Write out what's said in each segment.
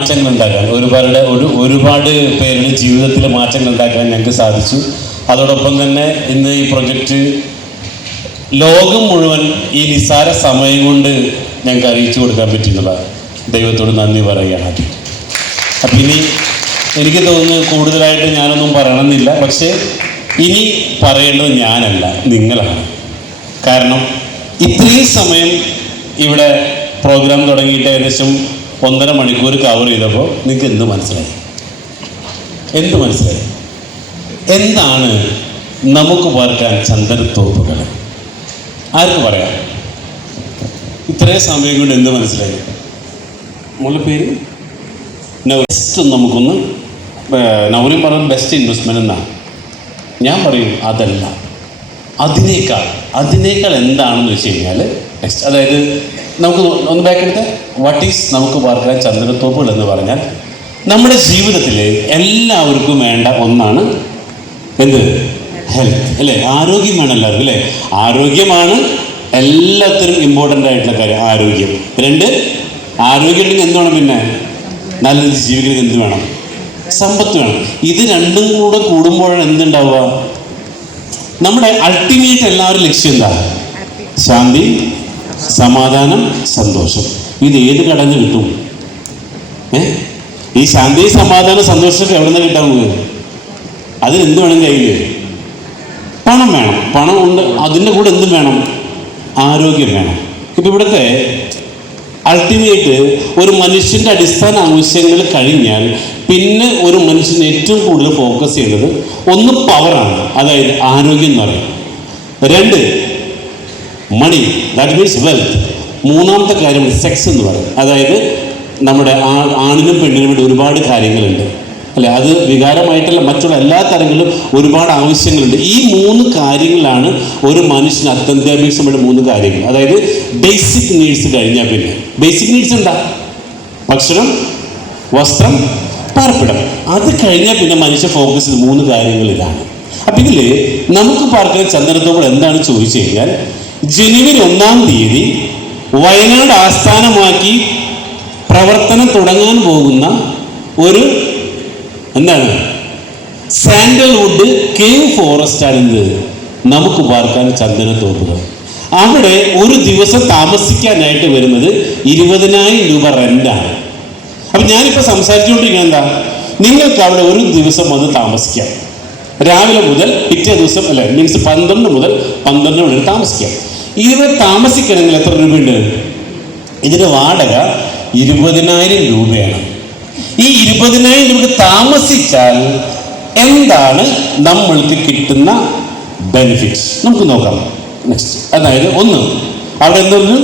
മാറ്റങ്ങൾ ഉണ്ടാക്കാൻ ഒരുപാട് പേരുടെ ജീവിതത്തിൽ മാറ്റങ്ങൾ ഉണ്ടാക്കാൻ ഞങ്ങൾക്ക് സാധിച്ചു. അതോടൊപ്പം തന്നെ ഇന്ന് ഈ പ്രൊജക്റ്റ് ലോകം മുഴുവൻ ഈ നിസ്സാര സമയം കൊണ്ട് ഞങ്ങൾക്ക് അറിയിച്ചു കൊടുക്കാൻ പറ്റുന്നുള്ള ദൈവത്തോട് നന്ദി പറയുകയാണ്. അപ്പം ഇനി എനിക്ക് തോന്നുന്നു കൂടുതലായിട്ട് ഞാനൊന്നും പറയണമെന്നില്ല. പക്ഷേ ഇനി പറയേണ്ടത് ഞാനല്ല, നിങ്ങളാണ്. കാരണം ഇത്രയും സമയം ഇവിടെ പ്രോഗ്രാം തുടങ്ങിയിട്ട് ഏകദേശം 1.5 മണിക്കൂർ കവർ ചെയ്തപ്പോൾ നിങ്ങൾക്ക് എന്ത് മനസ്സിലായി? എന്താണ് നമുക്ക് പാർക്കാൻ ചന്ദനത്തോപ്പുകൾ? ആർക്ക് പറയാം? ഇത്രയും സമയം കൊണ്ട് എന്ത് മനസ്സിലായി? മോളുടെ പേര് ബെസ്റ്റ്. നമുക്കൊന്ന് നൗറിൻ പറയുന്നത് ബെസ്റ്റ് ഇൻവെസ്റ്റ്മെൻ്റ് എന്നാണ്. ഞാൻ പറയും അതല്ല, അതിനേക്കാൾ എന്താണെന്ന് വെച്ച് കഴിഞ്ഞാൽ നെക്സ്റ്റ്, അതായത് നമുക്ക് ഒന്ന് ബാക്ക് എടുത്ത് വാട്ട് ഈസ് നമുക്ക് പാർക്കാൻ ചന്ദനത്തോപ്പുകൾ എന്ന് പറഞ്ഞാൽ നമ്മുടെ ജീവിതത്തിൽ എല്ലാവർക്കും വേണ്ട ഒന്നാണ് എന്ത്? ഹെൽത്ത് അല്ലേ? ആരോഗ്യം വേണം എല്ലാവർക്കും അല്ലേ? ആരോഗ്യമാണ് എല്ലാത്തിനും ഇമ്പോർട്ടൻ്റ് ആയിട്ടുള്ള കാര്യം. ആരോഗ്യം. 2, ആരോഗ്യം ഉണ്ടെങ്കിൽ എന്ത് വേണം? പിന്നെ നല്ല രീതിയിൽ ജീവിക്കണമെങ്കിൽ എന്ത് വേണം? സമ്പത്ത് വേണം. ഇത് രണ്ടും കൂടെ കൂടുമ്പോഴാണ് എന്തുണ്ടാവുക? നമ്മുടെ അൾട്ടിമേറ്റ് എല്ലാവരും ലക്ഷ്യം എന്താ? ശാന്തി, സമാധാനം, സന്തോഷം. ഇത് ഏത് കടന്ന് കിട്ടും? ഈ ശാന്തി, സമാധാനം, സന്തോഷമൊക്കെ എവിടെ നിന്ന് കിട്ടാൻ പോകുക? അതിനെന്ത് വേണം? കയ്യിൽ പണം വേണം. പണം ഉണ്ട്. അതിൻ്റെ കൂടെ എന്തും വേണം? ആരോഗ്യം വേണം. ഇപ്പം ഇവിടുത്തെ അൾട്ടിമേറ്റ് ഒരു മനുഷ്യൻ്റെ അടിസ്ഥാന ആവശ്യങ്ങൾ കഴിഞ്ഞാൽ പിന്നെ ഒരു മനുഷ്യന് ഏറ്റവും കൂടുതൽ ഫോക്കസ് ചെയ്യുന്നത് ഒന്ന് പവറാണ്, അതായത് ആരോഗ്യം എന്ന് പറയും. 2, മണി, ദാറ്റ് മീൻസ് വെൽത്ത്. 3ാമത്തെ കാര്യം സെക്സ് എന്ന് പറയും. അതായത് നമ്മുടെ ആണിനും പെണ്ണിനും വേണ്ടി ഒരുപാട് കാര്യങ്ങളുണ്ട് അല്ലെ? അത് വികാരമായിട്ടല്ല, മറ്റുള്ള എല്ലാ തരങ്ങളിലും ഒരുപാട് ആവശ്യങ്ങളുണ്ട്. ഈ 3 കാര്യങ്ങളാണ് ഒരു മനുഷ്യന് അത്യന്താപേക്ഷിതമായ 3 കാര്യങ്ങൾ. അതായത് ബേസിക് നീഡ്സ് കഴിഞ്ഞാൽ പിന്നെ ബേസിക് നീഡ്സ് എന്താ? ഭക്ഷണം, വസ്ത്രം, പാർപ്പിടം. അത് കഴിഞ്ഞാൽ പിന്നെ മനുഷ്യ ഫോക്കസ് 3 കാര്യങ്ങൾ ഇതാണ്. അപ്പം ഇതിൽ നമുക്ക് പാർക്കുന്ന ചന്ദനത്തോപ്പുകൾ എന്താണ് ചോദിച്ചു കഴിഞ്ഞാൽ, ജനുവരി 1-ാം തീയതി വയനാട് ആസ്ഥാനമാക്കി പ്രവർത്തനം തുടങ്ങാൻ പോകുന്ന ഒരു എന്താണ് സാൻഡൽവുഡ് കേവ് ഫോറസ്റ്റ് ആണ് നമുക്ക് പാർക്കാൻ ചന്ദനത്തോപ്പുകൾ. അവിടെ ഒരു ദിവസം താമസിക്കാനായിട്ട് വരുന്നത് 20,000 രൂപ റെന്റാണ്. അപ്പം ഞാനിപ്പോൾ സംസാരിച്ചുകൊണ്ടിരിക്കുന്നത് എന്താ? നിങ്ങൾക്ക് അവിടെ ഒരു ദിവസം വന്ന് താമസിക്കാം. രാവിലെ മുതൽ പിറ്റേ ദിവസം അല്ലെ, മീൻസ് 12 മുതൽ 12 വരെ താമസിക്കാം. ഇവിടെ താമസിക്കണമെങ്കിൽ എത്ര രൂപയുണ്ട്? ഇതിൻ്റെ വാടക 20,000 രൂപയാണ്. ഈ 20,000 രൂപക്ക് താമസിച്ചാൽ എന്താണ് നമ്മൾക്ക് കിട്ടുന്ന ബെനിഫിറ്റ്സ് നമുക്ക് നോക്കാം. നെക്സ്റ്റ്, അതായത് 1, അവിടെ എന്തൊരു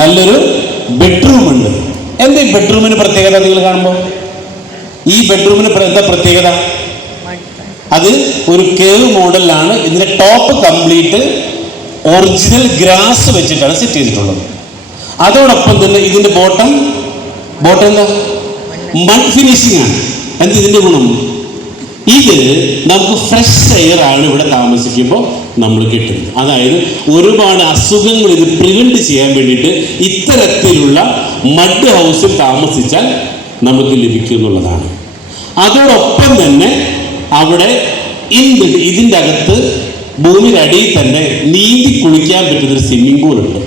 നല്ലൊരു ബെഡ്റൂം ഉണ്ട്. എന്താ ഈ ബെഡ്റൂമിന് പ്രത്യേകത? നിങ്ങൾ കാണുമ്പോൾ ഈ ബെഡ്റൂമിന് എന്താ പ്രത്യേകത? അത് ഒരു കേവ് മോഡലാണ്. ഇതിന്റെ ടോപ്പ് കംപ്ലീറ്റ് ഒറിജിനൽ ഗ്രാസ് വെച്ചിട്ടാണ് സെറ്റ് ചെയ്തിട്ടുള്ളത്. അതോടൊപ്പം തന്നെ ഇതിന്റെ ബോട്ടം എന്താ? മഡ് ഫിനിഷിംഗ് ആണ്. എന്ത് ഇതിന്റെ ഗുണം? ഇത് നമുക്ക് ഫ്രഷ് എയർ ആണ് ഇവിടെ താമസിക്കുമ്പോൾ നമ്മൾ കിട്ടുന്നത്. അതായത് ഒരുപാട് അസുഖങ്ങൾ ഇത് പ്രിവെന്റ് ചെയ്യാൻ വേണ്ടിയിട്ട് ഇത്തരത്തിലുള്ള മഡ് ഹൗസിൽ താമസിച്ചാൽ നമുക്ക് ലഭിക്കുന്നുള്ളതാണ്. അതോടൊപ്പം തന്നെ അവിടെ ഇതിൻ്റെ അകത്ത് ഭൂമിയുടെ അടിയിൽ തന്നെ നീന്തി കുളിക്കാൻ പറ്റുന്നൊരു സ്വിമ്മിംഗ് പൂൾ ഉണ്ട്.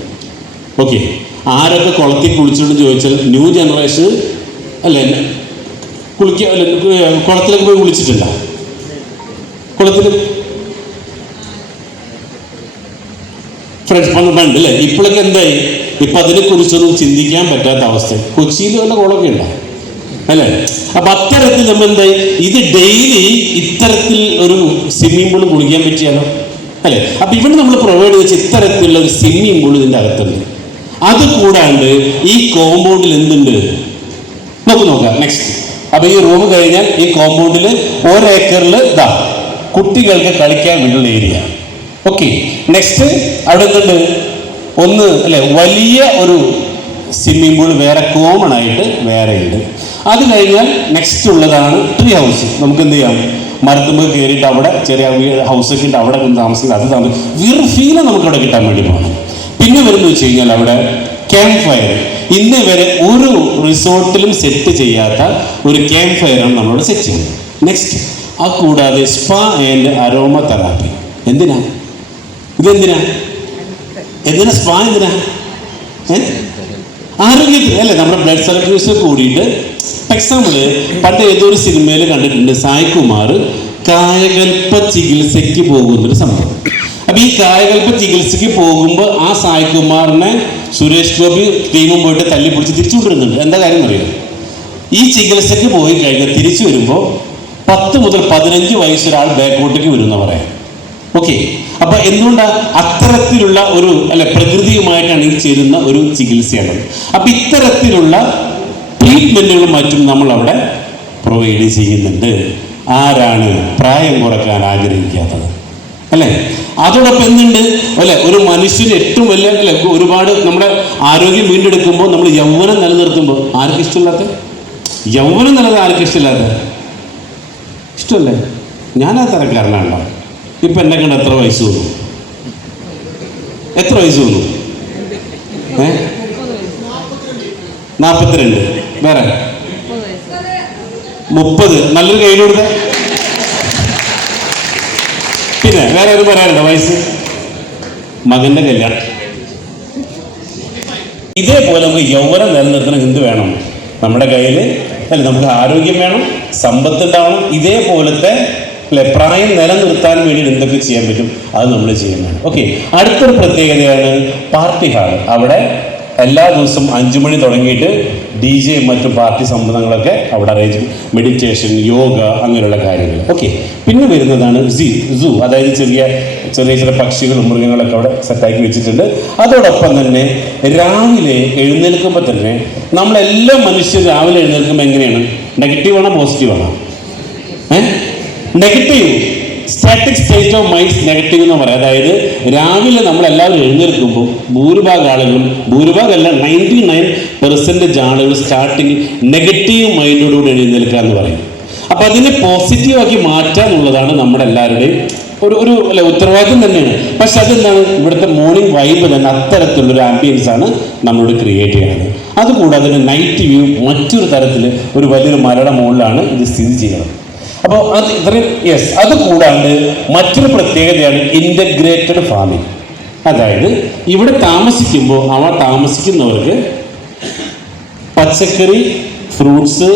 ഓക്കെ, ആരൊക്കെ കുളത്തിൽ കുളിച്ചോന്ന് ചോദിച്ചാൽ ന്യൂ ജനറേഷൻ അല്ലേ കുളത്തിലൊക്കെ പോയി കുളിച്ചിട്ടില്ല? കുളത്തിൽ പണ്ട് അല്ലേ? ഇപ്പോഴൊക്കെ എന്തായി? ഇപ്പം അതിനെക്കുറിച്ചൊന്നും ചിന്തിക്കാൻ പറ്റാത്ത അവസ്ഥ. കൊച്ചിയിൽ വല്ല കുളമൊക്കെ ഉണ്ടാവും അല്ലേ? അപ്പം അത്തരത്തിൽ നമ്മൾ എന്തായി? ഇത് ഡെയിലി ഇത്തരത്തിൽ ഒരു സ്വിമ്മിംഗ് പൂൾ കുളിക്കാൻ പറ്റിയാലോ അല്ലേ? അപ്പം ഇവിടെ നമ്മൾ പ്രൊവൈഡ് ചെയ്ത് ഇത്തരത്തിലുള്ള ഒരു സ്വിമ്മിംഗ് പൂൾ ഇതിൻ്റെ അകത്തുണ്ട്. അത് കൂടാണ്ട് ഈ കോമ്പൗണ്ടിൽ എന്തുണ്ട് നമുക്ക് നോക്കാം. നെക്സ്റ്റ്, അപ്പം ഈ റൂം കഴിഞ്ഞാൽ ഈ കോമ്പൗണ്ടിൽ 1 ഏക്കറിൽ ഇതാ കുട്ടികൾക്ക് കളിക്കാൻ വേണ്ടിയുള്ള ഏരിയ. ഓക്കെ, നെക്സ്റ്റ് അവിടെ എന്തുണ്ട്? 1 അല്ലെ വലിയ ഒരു സ്വിമ്മിംഗ് പൂൾ വേറെ കോമൺ ആയിട്ട് വേറെ ഉണ്ട്. അത് കഴിഞ്ഞാൽ നെക്സ്റ്റ് ഉള്ളതാണ് ട്രീ ഹൗസ്. നമുക്ക് എന്ത് ചെയ്യാം? മരത്തുമ്പോൾ കയറിയിട്ട് അവിടെ ചെറിയ ഹൗസൊക്കെ ഉണ്ട്, അവിടെ താമസിക്കുന്നത്. അത് ഫീല് നമുക്ക് അവിടെ കിട്ടാൻ വേണ്ടി പോകണം. പിന്നെ വരുന്നത് വെച്ച് കഴിഞ്ഞാൽ അവിടെ ക്യാമ്പ് ഫയർ. ഇന്ന് വരെ ഒരു റിസോർട്ടിലും സെറ്റ് ചെയ്യാത്ത ഒരു ക്യാമ്പ് ഫയറാണ് നമ്മളോട് സെറ്റ് ചെയ്യുന്നത്. നെക്സ്റ്റ്, അത് കൂടാതെ സ്പാ ആൻഡ് അരോമ തെറാപ്പി. എന്തിനാ ഇതെന്തിനാ എന്തിനാ സ്പാ എന്തിനാ? ആരോഗ്യത്തിന് അല്ലേ, നമ്മുടെ ബ്ലഡ് സർക്കുലേഷൻ കൂടിയിട്ട്. എക്സാമ്പിള്, പണ്ട് ഏതൊരു സിനിമയിൽ കണ്ടിട്ടുണ്ട്, സായികുമാർ കായകൽപ്പ ചികിത്സയ്ക്ക് പോകുന്നൊരു സംഭവം. അപ്പൊ ഈ കായകൽപ്പ ചികിത്സയ്ക്ക് പോകുമ്പോൾ ആ സായികുമാറിനെ സുരേഷ് ഗോപി ടീമും പോയിട്ട് തല്ലിപ്പൊടിച്ച് തിരിച്ചു കൊണ്ടിരുന്നുണ്ട്. എന്താ കാര്യം അറിയാം? ഈ ചികിത്സയ്ക്ക് പോയി കഴിഞ്ഞാൽ തിരിച്ചു വരുമ്പോൾ 10 മുതൽ 15 വയസ്സൊരാൾ ബാക്കോട്ടേക്ക് വരുന്ന പറയാം. ഓക്കെ, അപ്പൊ എന്തുകൊണ്ടാണ് അത്തരത്തിലുള്ള ഒരു പ്രകൃതിയുമായിട്ടാണ് ഈ ചേരുന്ന ഒരു ചികിത്സയാണ്. അപ്പൊ ഇത്തരത്തിലുള്ള ട്രീറ്റ്മെന്റുകളും മറ്റും നമ്മൾ അവിടെ പ്രൊവൈഡ് ചെയ്യുന്നുണ്ട്. ആരാണ് പ്രായം കുറക്കാൻ ആഗ്രഹിക്കാത്തത് അല്ലെ? അതോടൊപ്പം എന്തുണ്ട് ഒരു മനുഷ്യന് ഏറ്റവും വലിയ ഒരുപാട് നമ്മുടെ ആരോഗ്യം വീണ്ടെടുക്കുമ്പോൾ നമ്മൾ യൗവനം നിലനിർത്തുമ്പോൾ ആർക്കും ഇഷ്ടമില്ലാത്ത യൗവനം നിലനിർത്താൻ ആർക്കും ഇഷ്ടമില്ലാത്ത ഇഷ്ടമല്ലേ? ഞാനാ തരക്കാരനാണല്ലോ. ഇപ്പൊ എന്നെ കണ്ട് എത്ര വയസ്സ് തോന്നും? എത്ര വയസ്സ് തോന്നും? 42. വേറെ 30. നല്ലൊരു കൈ കൊടുത്ത. പിന്നെ വേറെ ഒരു പറയാനുണ്ടോ വയസ്സ്? മകന്റെ കല്യാണം. ഇതേപോലെ നമുക്ക് യൗവനം നിലനിർത്തണം. എന്ത് വേണം? നമ്മുടെ കയ്യിൽ നമുക്ക് ആരോഗ്യം വേണം, സമ്പത്ത് ഉണ്ടാവണം. ഇതേപോലത്തെ പ്രായം നിലനിർത്താൻ വേണ്ടി എന്തൊക്കെ ചെയ്യാൻ പറ്റും അത് നമ്മൾ ചെയ്യുന്നതാണ്. ഓക്കെ, അടുത്തൊരു പ്രത്യേകതയാണ് പാർട്ടി ഹാൾ. അവിടെ എല്ലാ ദിവസവും 5 മണി തുടങ്ങിയിട്ട് DJ മറ്റു പാർട്ടി സംബന്ധങ്ങളൊക്കെ അവിടെ അറേഞ്ച്, മെഡിറ്റേഷൻ, യോഗ, അങ്ങനെയുള്ള കാര്യങ്ങൾ. ഓക്കെ, പിന്നെ വരുന്നതാണ് സൂ. അതായത് ചെറിയ ചെറിയ പക്ഷികളും മൃഗങ്ങളൊക്കെ അവിടെ സെറ്റാക്കി വെച്ചിട്ടുണ്ട്. അതോടൊപ്പം തന്നെ രാവിലെ എഴുന്നേൽക്കുമ്പോൾ തന്നെ നമ്മളെല്ലാ മനുഷ്യരും രാവിലെ എഴുന്നേൽക്കുമ്പോൾ എങ്ങനെയാണ്? നെഗറ്റീവാണോ പോസിറ്റീവാണോ? Negative. Static state of mind negative എന്ന് പറയാം. അതായത് രാവിലെ നമ്മളെല്ലാവരും എഴുന്നേൽക്കുമ്പോൾ ഭൂരിഭാഗം ആളുകളും, ഭൂരിഭാഗമല്ല 99% ആളുകൾ സ്റ്റാർട്ടിങ് നെഗറ്റീവ് മൈൻഡോടുകൂടി എഴുന്നേൽക്കുക എന്ന് പറയും. അപ്പം അതിനെ പോസിറ്റീവാക്കി മാറ്റുക എന്നുള്ളതാണ് നമ്മുടെ എല്ലാവരുടെയും ഒരു ഉത്തരവാദിത്വം തന്നെയാണ്. പക്ഷെ അതെന്താണ്? ഇവിടുത്തെ മോർണിംഗ് വൈബ് തന്നെ അത്തരത്തിലുള്ളൊരു ആംബിയൻസ് ആണ് നമ്മളോട് ക്രിയേറ്റ് ചെയ്യുന്നത്. അതുകൂടാതെ നൈറ്റ് വ്യൂ മറ്റൊരു തരത്തിൽ ഒരു വലിയൊരു മലയുടെ മുകളിലാണ് ഇത് സ്ഥിതി ചെയ്യുന്നത്. അപ്പോൾ അത് ഇത്രയും അത് കൂടാണ്ട് മറ്റൊരു പ്രത്യേകതയാണ് ഇൻ്റഗ്രേറ്റഡ് ഫാമിംഗ്. അതായത് ഇവിടെ താമസിക്കുമ്പോൾ താമസിക്കുന്നവർക്ക് പച്ചക്കറി, ഫ്രൂട്ട്സ്,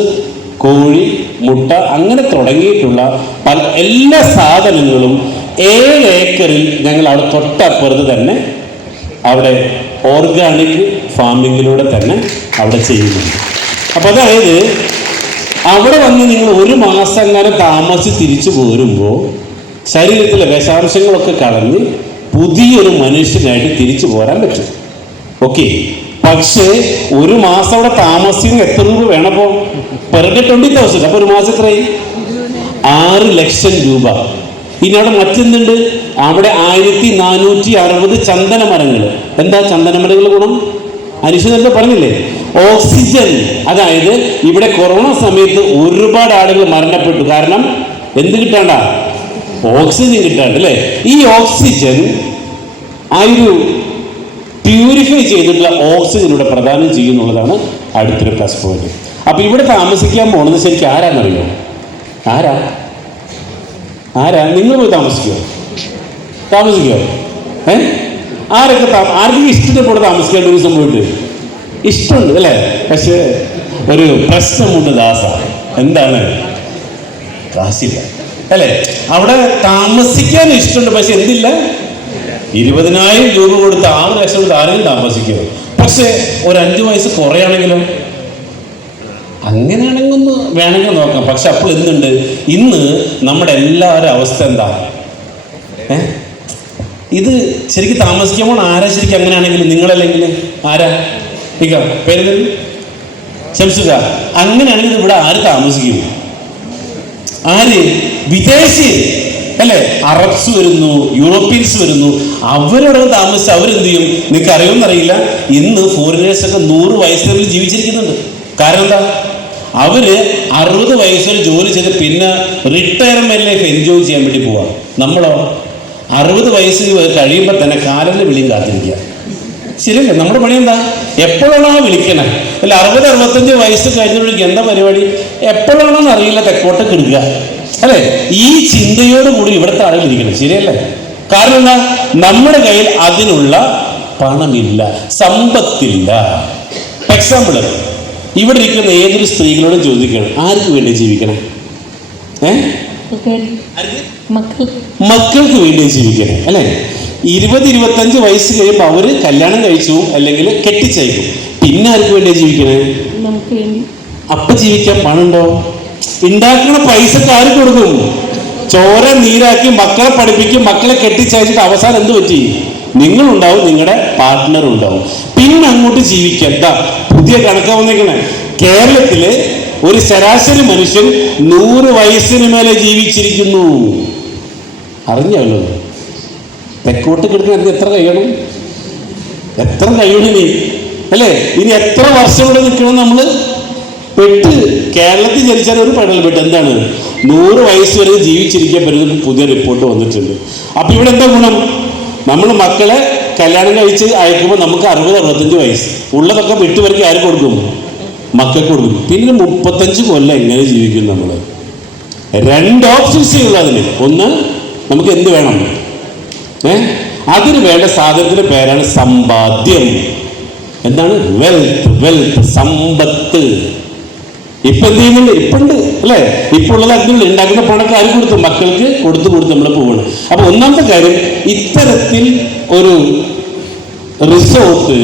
കോഴി, മുട്ട അങ്ങനെ തുടങ്ങിയിട്ടുള്ള എല്ലാ സാധനങ്ങളും 7 ഏക്കറിൽ ഞങ്ങൾ അവിടെ തൊട്ടപ്പുറത്ത് തന്നെ അവിടെ ഓർഗാനിക് ഫാമിങ്ങിലൂടെ തന്നെ അവിടെ ചെയ്യുന്നുണ്ട്. അപ്പോൾ അതായത് അവിടെ വന്ന് നിങ്ങൾ 1 മാസം അങ്ങനെ താമസിച്ച് തിരിച്ചു പോരുമ്പോൾ ശരീരത്തിലെ വിഷാംശങ്ങളൊക്കെ കളഞ്ഞ് പുതിയൊരു മനുഷ്യനായിട്ട് തിരിച്ചു പോരാൻ പറ്റും. ഓക്കെ, പക്ഷേ 1 മാസം അവിടെ താമസിക്കുന്ന എത്ര രൂപ വേണപ്പോൾ? Per day 20,000. അപ്പോൾ 1 മാസം എത്രയായി? 6 ലക്ഷം രൂപ. ഇനി അവിടെ മറ്റെന്തുണ്ട്? അവിടെ 1460 ചന്ദന മരങ്ങൾ. എന്താ ചന്ദന മരങ്ങൾ ഗുണം? അനുശീലനത്തെ പറഞ്ഞില്ലേ? ഓക്സിജൻ. അതായത് ഇവിടെ കൊറോണ സമയത്ത് ഒരുപാട് ആളുകൾ മരണപ്പെട്ടു. കാരണം എന്ത് കിട്ടാണ്ട? ഓക്സിജൻ കിട്ടാണ്ട് അല്ലേ? ഈ ഓക്സിജൻ ആ ഒരു പ്യൂരിഫൈ ചെയ്തിട്ടുള്ള ഓക്സിജൻ ഇവിടെ പ്രദാനം ചെയ്യുന്നുള്ളതാണ് അടുത്തൊരു പ്ലസ് പോയിന്റ്. അപ്പൊ ഇവിടെ താമസിക്കാൻ പോകുന്നത് ശരിക്കും ആരാന്നറിയോ? ആരാ? നിങ്ങൾ പോയി താമസിക്കോ? ആർക്കും ഇഷ്ടപ്പെട്ട താമസിക്കേണ്ട ഒരു സംഭവമുണ്ട്? ഇഷ്ടമുണ്ട് അല്ലേ? പക്ഷേ ഒരു പ്രശ്നമുണ്ട് ദാസ. എന്താണ്? കാശില്ല അല്ലേ? അവിടെ താമസിക്കാൻ ഇഷ്ടമുണ്ട്, പക്ഷെ എന്തില്ല? 20,000 രൂപ കൊടുത്ത് 6 ലക്ഷം കൊടുത്ത് ആരെങ്കിലും താമസിക്കുമോ? പക്ഷെ ഒരു 5 വയസ്സ് കുറയാണെങ്കിലും അങ്ങനെയാണെങ്കിൽ ഒന്ന് വേണമെങ്കിൽ നോക്കാം. പക്ഷെ അപ്പോൾ എന്തുണ്ട്? ഇന്ന് നമ്മുടെ എല്ലാവരും അവസ്ഥ എന്താ? ഇത് ശരിക്കും താമസിക്കുമ്പോൾ ആരാ ശരിക്കും? അങ്ങനെയാണെങ്കിൽ നിങ്ങളല്ലെങ്കിൽ ആരാ? പേര് ശംസുക. അങ്ങനെയാണെങ്കിൽ ഇവിടെ ആര് താമസിക്കും? ആര്? വിദേശി അല്ലേ? അറബ്സ് വരുന്നു, യൂറോപ്യൻസ് വരുന്നു. അവരോട് താമസിച്ച് അവരെന്ത് ചെയ്യും? നിങ്ങൾക്ക് അറിയുമെന്നറിയില്ല, ഇന്ന് ഫോറിനേഴ്സൊക്കെ 100 വയസ്സിൽ ജീവിച്ചിരിക്കുന്നുണ്ട്. കാരണം എന്താ? അവര് 60 വയസ്സിൽ ജോലി ചെയ്ത് പിന്നെ റിട്ടയർമെന്റ് ലൈഫ് എൻജോയ് ചെയ്യാൻ വേണ്ടി പോവാം. നമ്മളോ 60 വയസ്സ് കഴിയുമ്പോൾ തന്നെ കാലിന്റെ വിളിയും കാത്തിരിക്കുക. ശരിയല്ലേ? നമ്മുടെ പണി എന്താ? എപ്പോഴാണോ വിളിക്കണേ? അല്ല 60-65 വയസ്സ് കഴിഞ്ഞിട്ട് എന്താ പരിപാടി, എപ്പോഴാണോന്ന് അറിയില്ല, തെക്കോട്ടൊക്കെ എടുക്കുക അല്ലെ? ഈ ചിന്തയോട് കൂടി ഇവിടുത്തെ ആളുകൾ ഇരിക്കണം, ശരിയല്ലേ? കാരണം എന്താ? നമ്മുടെ കയ്യിൽ അതിനുള്ള പണമില്ല, സമ്പത്തില്ല. എക്സാമ്പിൾ, ഇവിടെ ഇരിക്കുന്ന ഏതൊരു സ്ത്രീകളോടും ചോദിക്കണം, ആർക്ക് വേണ്ടി ജീവിക്കണം? മക്കൾക്ക് വേണ്ടി ജീവിക്കണം അല്ലെ? 20-25 വയസ്സ് കഴിയുമ്പോൾ അവര് കല്യാണം കഴിച്ചു അല്ലെങ്കിൽ കെട്ടിച്ചയക്കും. പിന്നെ ആർക്ക് വേണ്ടി ജീവിക്കണേ? അപ്പൊ ജീവിക്കാൻ പണുണ്ടോ? ഉണ്ടാക്കുന്ന പൈസക്ക് ആര് കൊടുക്കും? ചോര നീരാക്കി മക്കളെ പഠിപ്പിക്കും, മക്കളെ കെട്ടിച്ചയച്ചിട്ട് അവസാനം എന്ത് പറ്റി? നിങ്ങളുണ്ടാവും, നിങ്ങളുടെ പാർട്ട്ണർ ഉണ്ടാവും. പിന്നെ അങ്ങോട്ട് ജീവിക്കണ്ട. പുതിയ കണക്കാ വന്നേക്കണേ, കേരളത്തില് ഒരു ശരാശരി മനുഷ്യൻ 100 വയസ്സിന് മേലെ ജീവിച്ചിരിക്കുന്നു. അറിഞ്ഞല്ലോ, തെക്കോട്ട് കിടക്കുന്ന എത്ര കഴിയണം? എത്ര കഴിയണം ഇനി അല്ലേ? ഇനി എത്ര വർഷം ഇവിടെ നിൽക്കണം നമ്മള്? പെട്ട് കേരളത്തിൽ ജനിച്ചാൽ ഒരു പെടൽ പെട്ട് എന്താണ് 100 വയസ്സ് വരെ ജീവിച്ചിരിക്കാൻ പറ്റുന്ന പുതിയ റിപ്പോർട്ട് വന്നിട്ടുണ്ട്. അപ്പൊ ഇവിടെ എന്താ ഗുണം? നമ്മൾ മക്കളെ കല്യാണം കഴിച്ച് അയക്കുമ്പോൾ നമുക്ക് 60-65 വയസ്സ് ഉള്ളതൊക്കെ വിട്ടുപറിക്ക് ആര് കൊടുക്കും? മക്കൾക്ക് കൊടുക്കും. പിന്നെ 35 കൊല്ലം എങ്ങനെ ജീവിക്കും നമ്മൾ? 2 ഓപ്ഷൻസേ ഉള്ളൂ അതിന്. ഒന്ന്, നമുക്ക് എന്ത് വേണം? അതിന് വേണ്ട സാധനത്തിന്റെ പേരാണ് സമ്പാദ്യം. എന്താണ്? വെൽത്ത്, സമ്പത്ത്. ഇപ്പൊ എന്ത് ചെയ്യുന്നുണ്ട്? ഇപ്പൊ ഉണ്ട് അല്ലെ? ഇപ്പൊ ഉള്ളത് അതിനുള്ള ഉണ്ടാക്കുന്ന പണക്ക് ആര് കൊടുത്തു? മക്കൾക്ക് കൊടുത്ത് നമ്മൾ പോവാണ്. അപ്പൊ ഒന്നാമത്തെ കാര്യം, ഇത്തരത്തിൽ ഒരു റിസോർട്ട്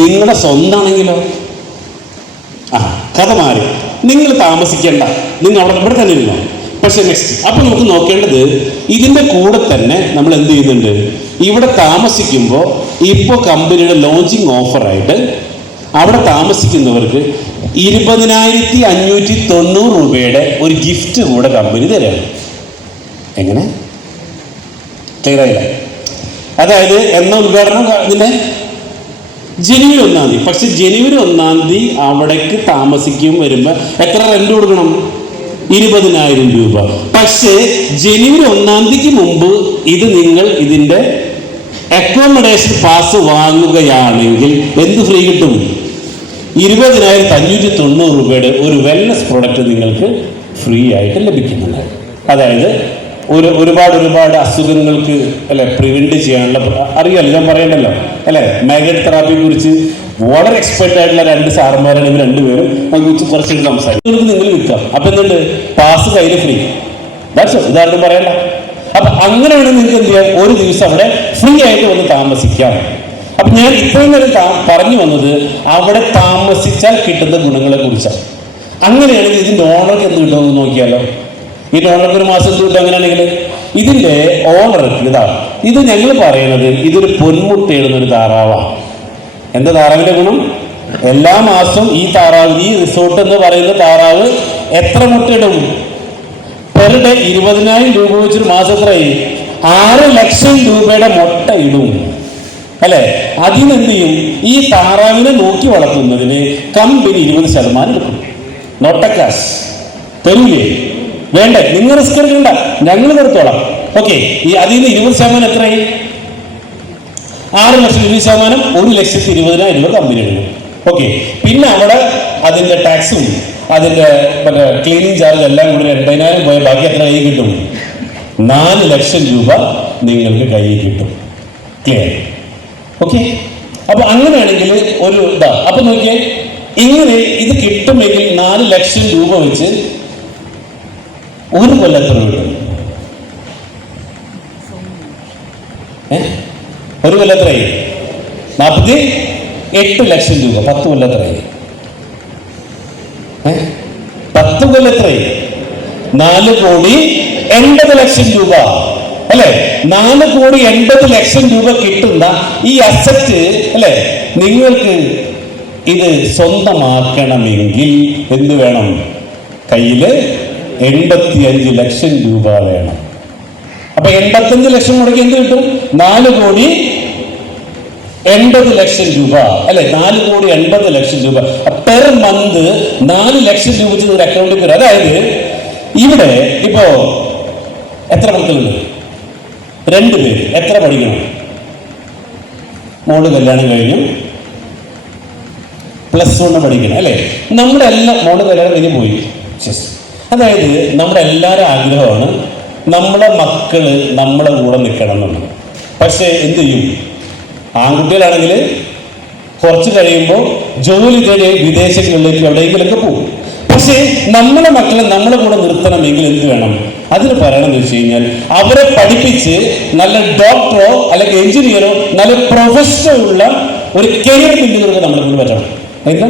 നിങ്ങളുടെ സ്വന്തമാണെങ്കിലോ കഥ മാറി. നിങ്ങൾ താമസിക്കേണ്ട, നിങ്ങൾ അവിടെ ഇവിടെ തന്നെ ഇരുന്നോ. പക്ഷെ നെക്സ്റ്റ് അപ്പൊ നമുക്ക് നോക്കേണ്ടത്, ഇതിന്റെ കൂടെ തന്നെ നമ്മൾ എന്ത് ചെയ്യുന്നുണ്ട്? ഇവിടെ താമസിക്കുമ്പോൾ ഇപ്പോൾ കമ്പനിയുടെ ലോഞ്ചിങ് ഓഫറായിട്ട് അവിടെ താമസിക്കുന്നവർക്ക് 20,590 രൂപയുടെ ഒരു ഗിഫ്റ്റ് കൂടെ കമ്പനി തരാണ്. എങ്ങനെ? ക്ലിയർ ആയില്ല? അതായത് എന്നാ ഉദ്ഘാടനം? ഇതിന്റെ ജനുവരി 1-ാം തീയതി. പക്ഷെ ജനുവരി 1-ാം തീയതി അവിടേക്ക് താമസിക്കും വരുമ്പോൾ എത്ര റെന്റ് കൊടുക്കണം? 20,000 രൂപ. പക്ഷേ ജനുവരി 1-ാം തീയതിക്ക് മുമ്പ് ഇത് നിങ്ങൾ ഇതിന്റെ അക്കോമഡേഷൻ പാസ് വാങ്ങുകയാണെങ്കിൽ എന്ത് ഫ്രീ കിട്ടും? 20,590 രൂപയുടെ ഒരു വെൽനസ് പ്രോഡക്റ്റ് നിങ്ങൾക്ക് ഫ്രീ ആയിട്ട് ലഭിക്കുന്നുണ്ട്. അതായത് ഒരുപാട് അസുഖങ്ങൾക്ക് അല്ലെ പ്രിവെന്റ് ചെയ്യാനുള്ള, അറിയാലോ, ഞാൻ പറയണ്ടല്ലോ അല്ലെ, മാഗ്നറ്റ് തെറാപ്പിയെ കുറിച്ച് വളരെ എക്സ്പെർട്ട് ആയിട്ടുള്ള 2 സാറന്മാരാണ് ഇവർ രണ്ടുപേരും. കുറച്ചിട്ട് സംസാരിക്കും, നിങ്ങൾ വിൽക്കാം. അപ്പൊ എന്തുണ്ട്? പാസ് കയ്യിൽ ഫ്രീ. ഇതാരും പറയണ്ട. അപ്പൊ അങ്ങനെയാണ് നിങ്ങൾക്ക് എന്ത് ചെയ്യാം? ഒരു ദിവസം അവിടെ ഫ്രീ ആയിട്ട് വന്ന് താമസിക്കാം. അപ്പൊ ഞാൻ ഇത്രയും നേരം പറഞ്ഞു വന്നത് അവിടെ താമസിച്ചാൽ കിട്ടുന്ന ഗുണങ്ങളെ കുറിച്ചാണ്. അങ്ങനെയാണെങ്കിൽ ഇതിന്റെ ഓണർക്ക് എന്ത് കിട്ടുമെന്ന് നോക്കിയാലോ. ഇതിന്റെ ഓണർക്ക് ഒരു മാസം എന്ത് കിട്ടും? അങ്ങനെയാണെങ്കിൽ ഇതിന്റെ ഓണർക്ക് ഇത് ഞങ്ങൾ പറയുന്നത് ഇതൊരു പൊന്മുട്ടയിടുന്നൊരു താറാവാണ്. എന്താ താറാവിന്റെ ഗുണം? എല്ലാ മാസവും ഈ താറാവ്, ഈ റിസോർട്ട് എന്ന് പറയുന്ന താറാവ് എത്ര മുട്ടയിടും? പെർ ഡേ 20,000 രൂപ വെച്ചൊരു മാസം എത്രയായി? 6 ലക്ഷം രൂപയുടെ മുട്ട ഇടും അല്ലെ? അതിനെന്ത് ചെയ്യും? ഈ താറാവിനെ നോക്കി വളർത്തുന്നതിന് കമ്പനി 20% എടുക്കും. നോട്ടക്കാശ് തരൂലേ? വേണ്ടേ? നിങ്ങൾ റിസ്ക് എടുക്കണ്ട, ഞങ്ങൾ കൊടുത്തോളാം. ഓക്കെ, ഈ അതിൽ നിന്ന് 20% എത്രയായി? 6 ലക്ഷം. 20% 1,20,000 രൂപ കമ്പനി എടുക്കും. ഓക്കെ, പിന്നെ അവിടെ അതിന്റെ ടാക്സും അതിന്റെ ക്ലീനിങ് ചാർജ് എല്ലാം കൂടി 2,000 പോയ ബാക്കി എത്ര കയ്യിൽ കിട്ടും? 4 ലക്ഷം രൂപ നിങ്ങൾക്ക് കയ്യിൽ കിട്ടും. ക്ലിയർ? ഓക്കെ, അപ്പൊ അങ്ങനെയാണെങ്കിൽ ഒരു അപ്പൊ നോക്കിയേ, ഇങ്ങനെ ഇത് കിട്ടുമെങ്കിൽ 4 ലക്ഷം രൂപ വെച്ച് ഒരു കൊല്ലത്ര കിട്ടും. ഒരു കൊല്ലത്രയായി 48 ലക്ഷം രൂപ. 10 കൊല്ലത്രയായി 10 കൊല്ലത്രയായി 4,80,00,000 രൂപ അല്ലെ? 4,80,00,000 രൂപ കിട്ടുന്ന ഈ അസറ്റ് അല്ലെ, നിങ്ങൾക്ക് ഇത് സ്വന്തമാക്കണമെങ്കിൽ എന്ത് വേണം? കയ്യില് 85 ലക്ഷം രൂപ വേണം. അപ്പൊ 85 ലക്ഷം മുടക്കി എന്ത് കിട്ടും? 4,80,00,000 രൂപ അല്ലെ? 4,80,00,000 രൂപ പെർ മന്ത് 4 ലക്ഷം രൂപ വെച്ച് ഒരു അക്കൗണ്ടിൽ വരും. അതായത് ഇവിടെ ഇപ്പോ എത്ര മക്കളുണ്ട്? 2 പേര്. എത്ര പഠിക്കണം? മോള് കല്യാണം കഴിഞ്ഞു, +1 പഠിക്കണം അല്ലേ? നമ്മുടെ എല്ലാ മോള് കല്യാണം കഴിഞ്ഞ് പോയി. അതായത് നമ്മുടെ എല്ലാവരും ആഗ്രഹമാണ് നമ്മളെ മക്കള് നമ്മളെ കൂടെ നിൽക്കണം എന്നുള്ളത്. പക്ഷേ എന്ത് ചെയ്യും? ആൺകുട്ടികളാണെങ്കിൽ കുറച്ച് കഴിയുമ്പോൾ ജോലി തേടി വിദേശങ്ങളിലേക്ക് എവിടെയെങ്കിലൊക്കെ പോകും. പക്ഷേ നമ്മളെ മക്കളെ നമ്മളെ കൂടെ നിർത്തണമെങ്കിൽ എന്ത് വേണം? അതിന് പറയണമെന്ന് വെച്ച് കഴിഞ്ഞാൽ അവരെ പഠിപ്പിച്ച് നല്ല ഡോക്ടറോ അല്ലെങ്കിൽ എഞ്ചിനീയറോ നല്ല പ്രൊഫഷണൽ ഉള്ള ഒരു കരിയർ ബിൽഡിംഗ് നമ്മളെ കൊണ്ട് പറ്റണം. എന്താ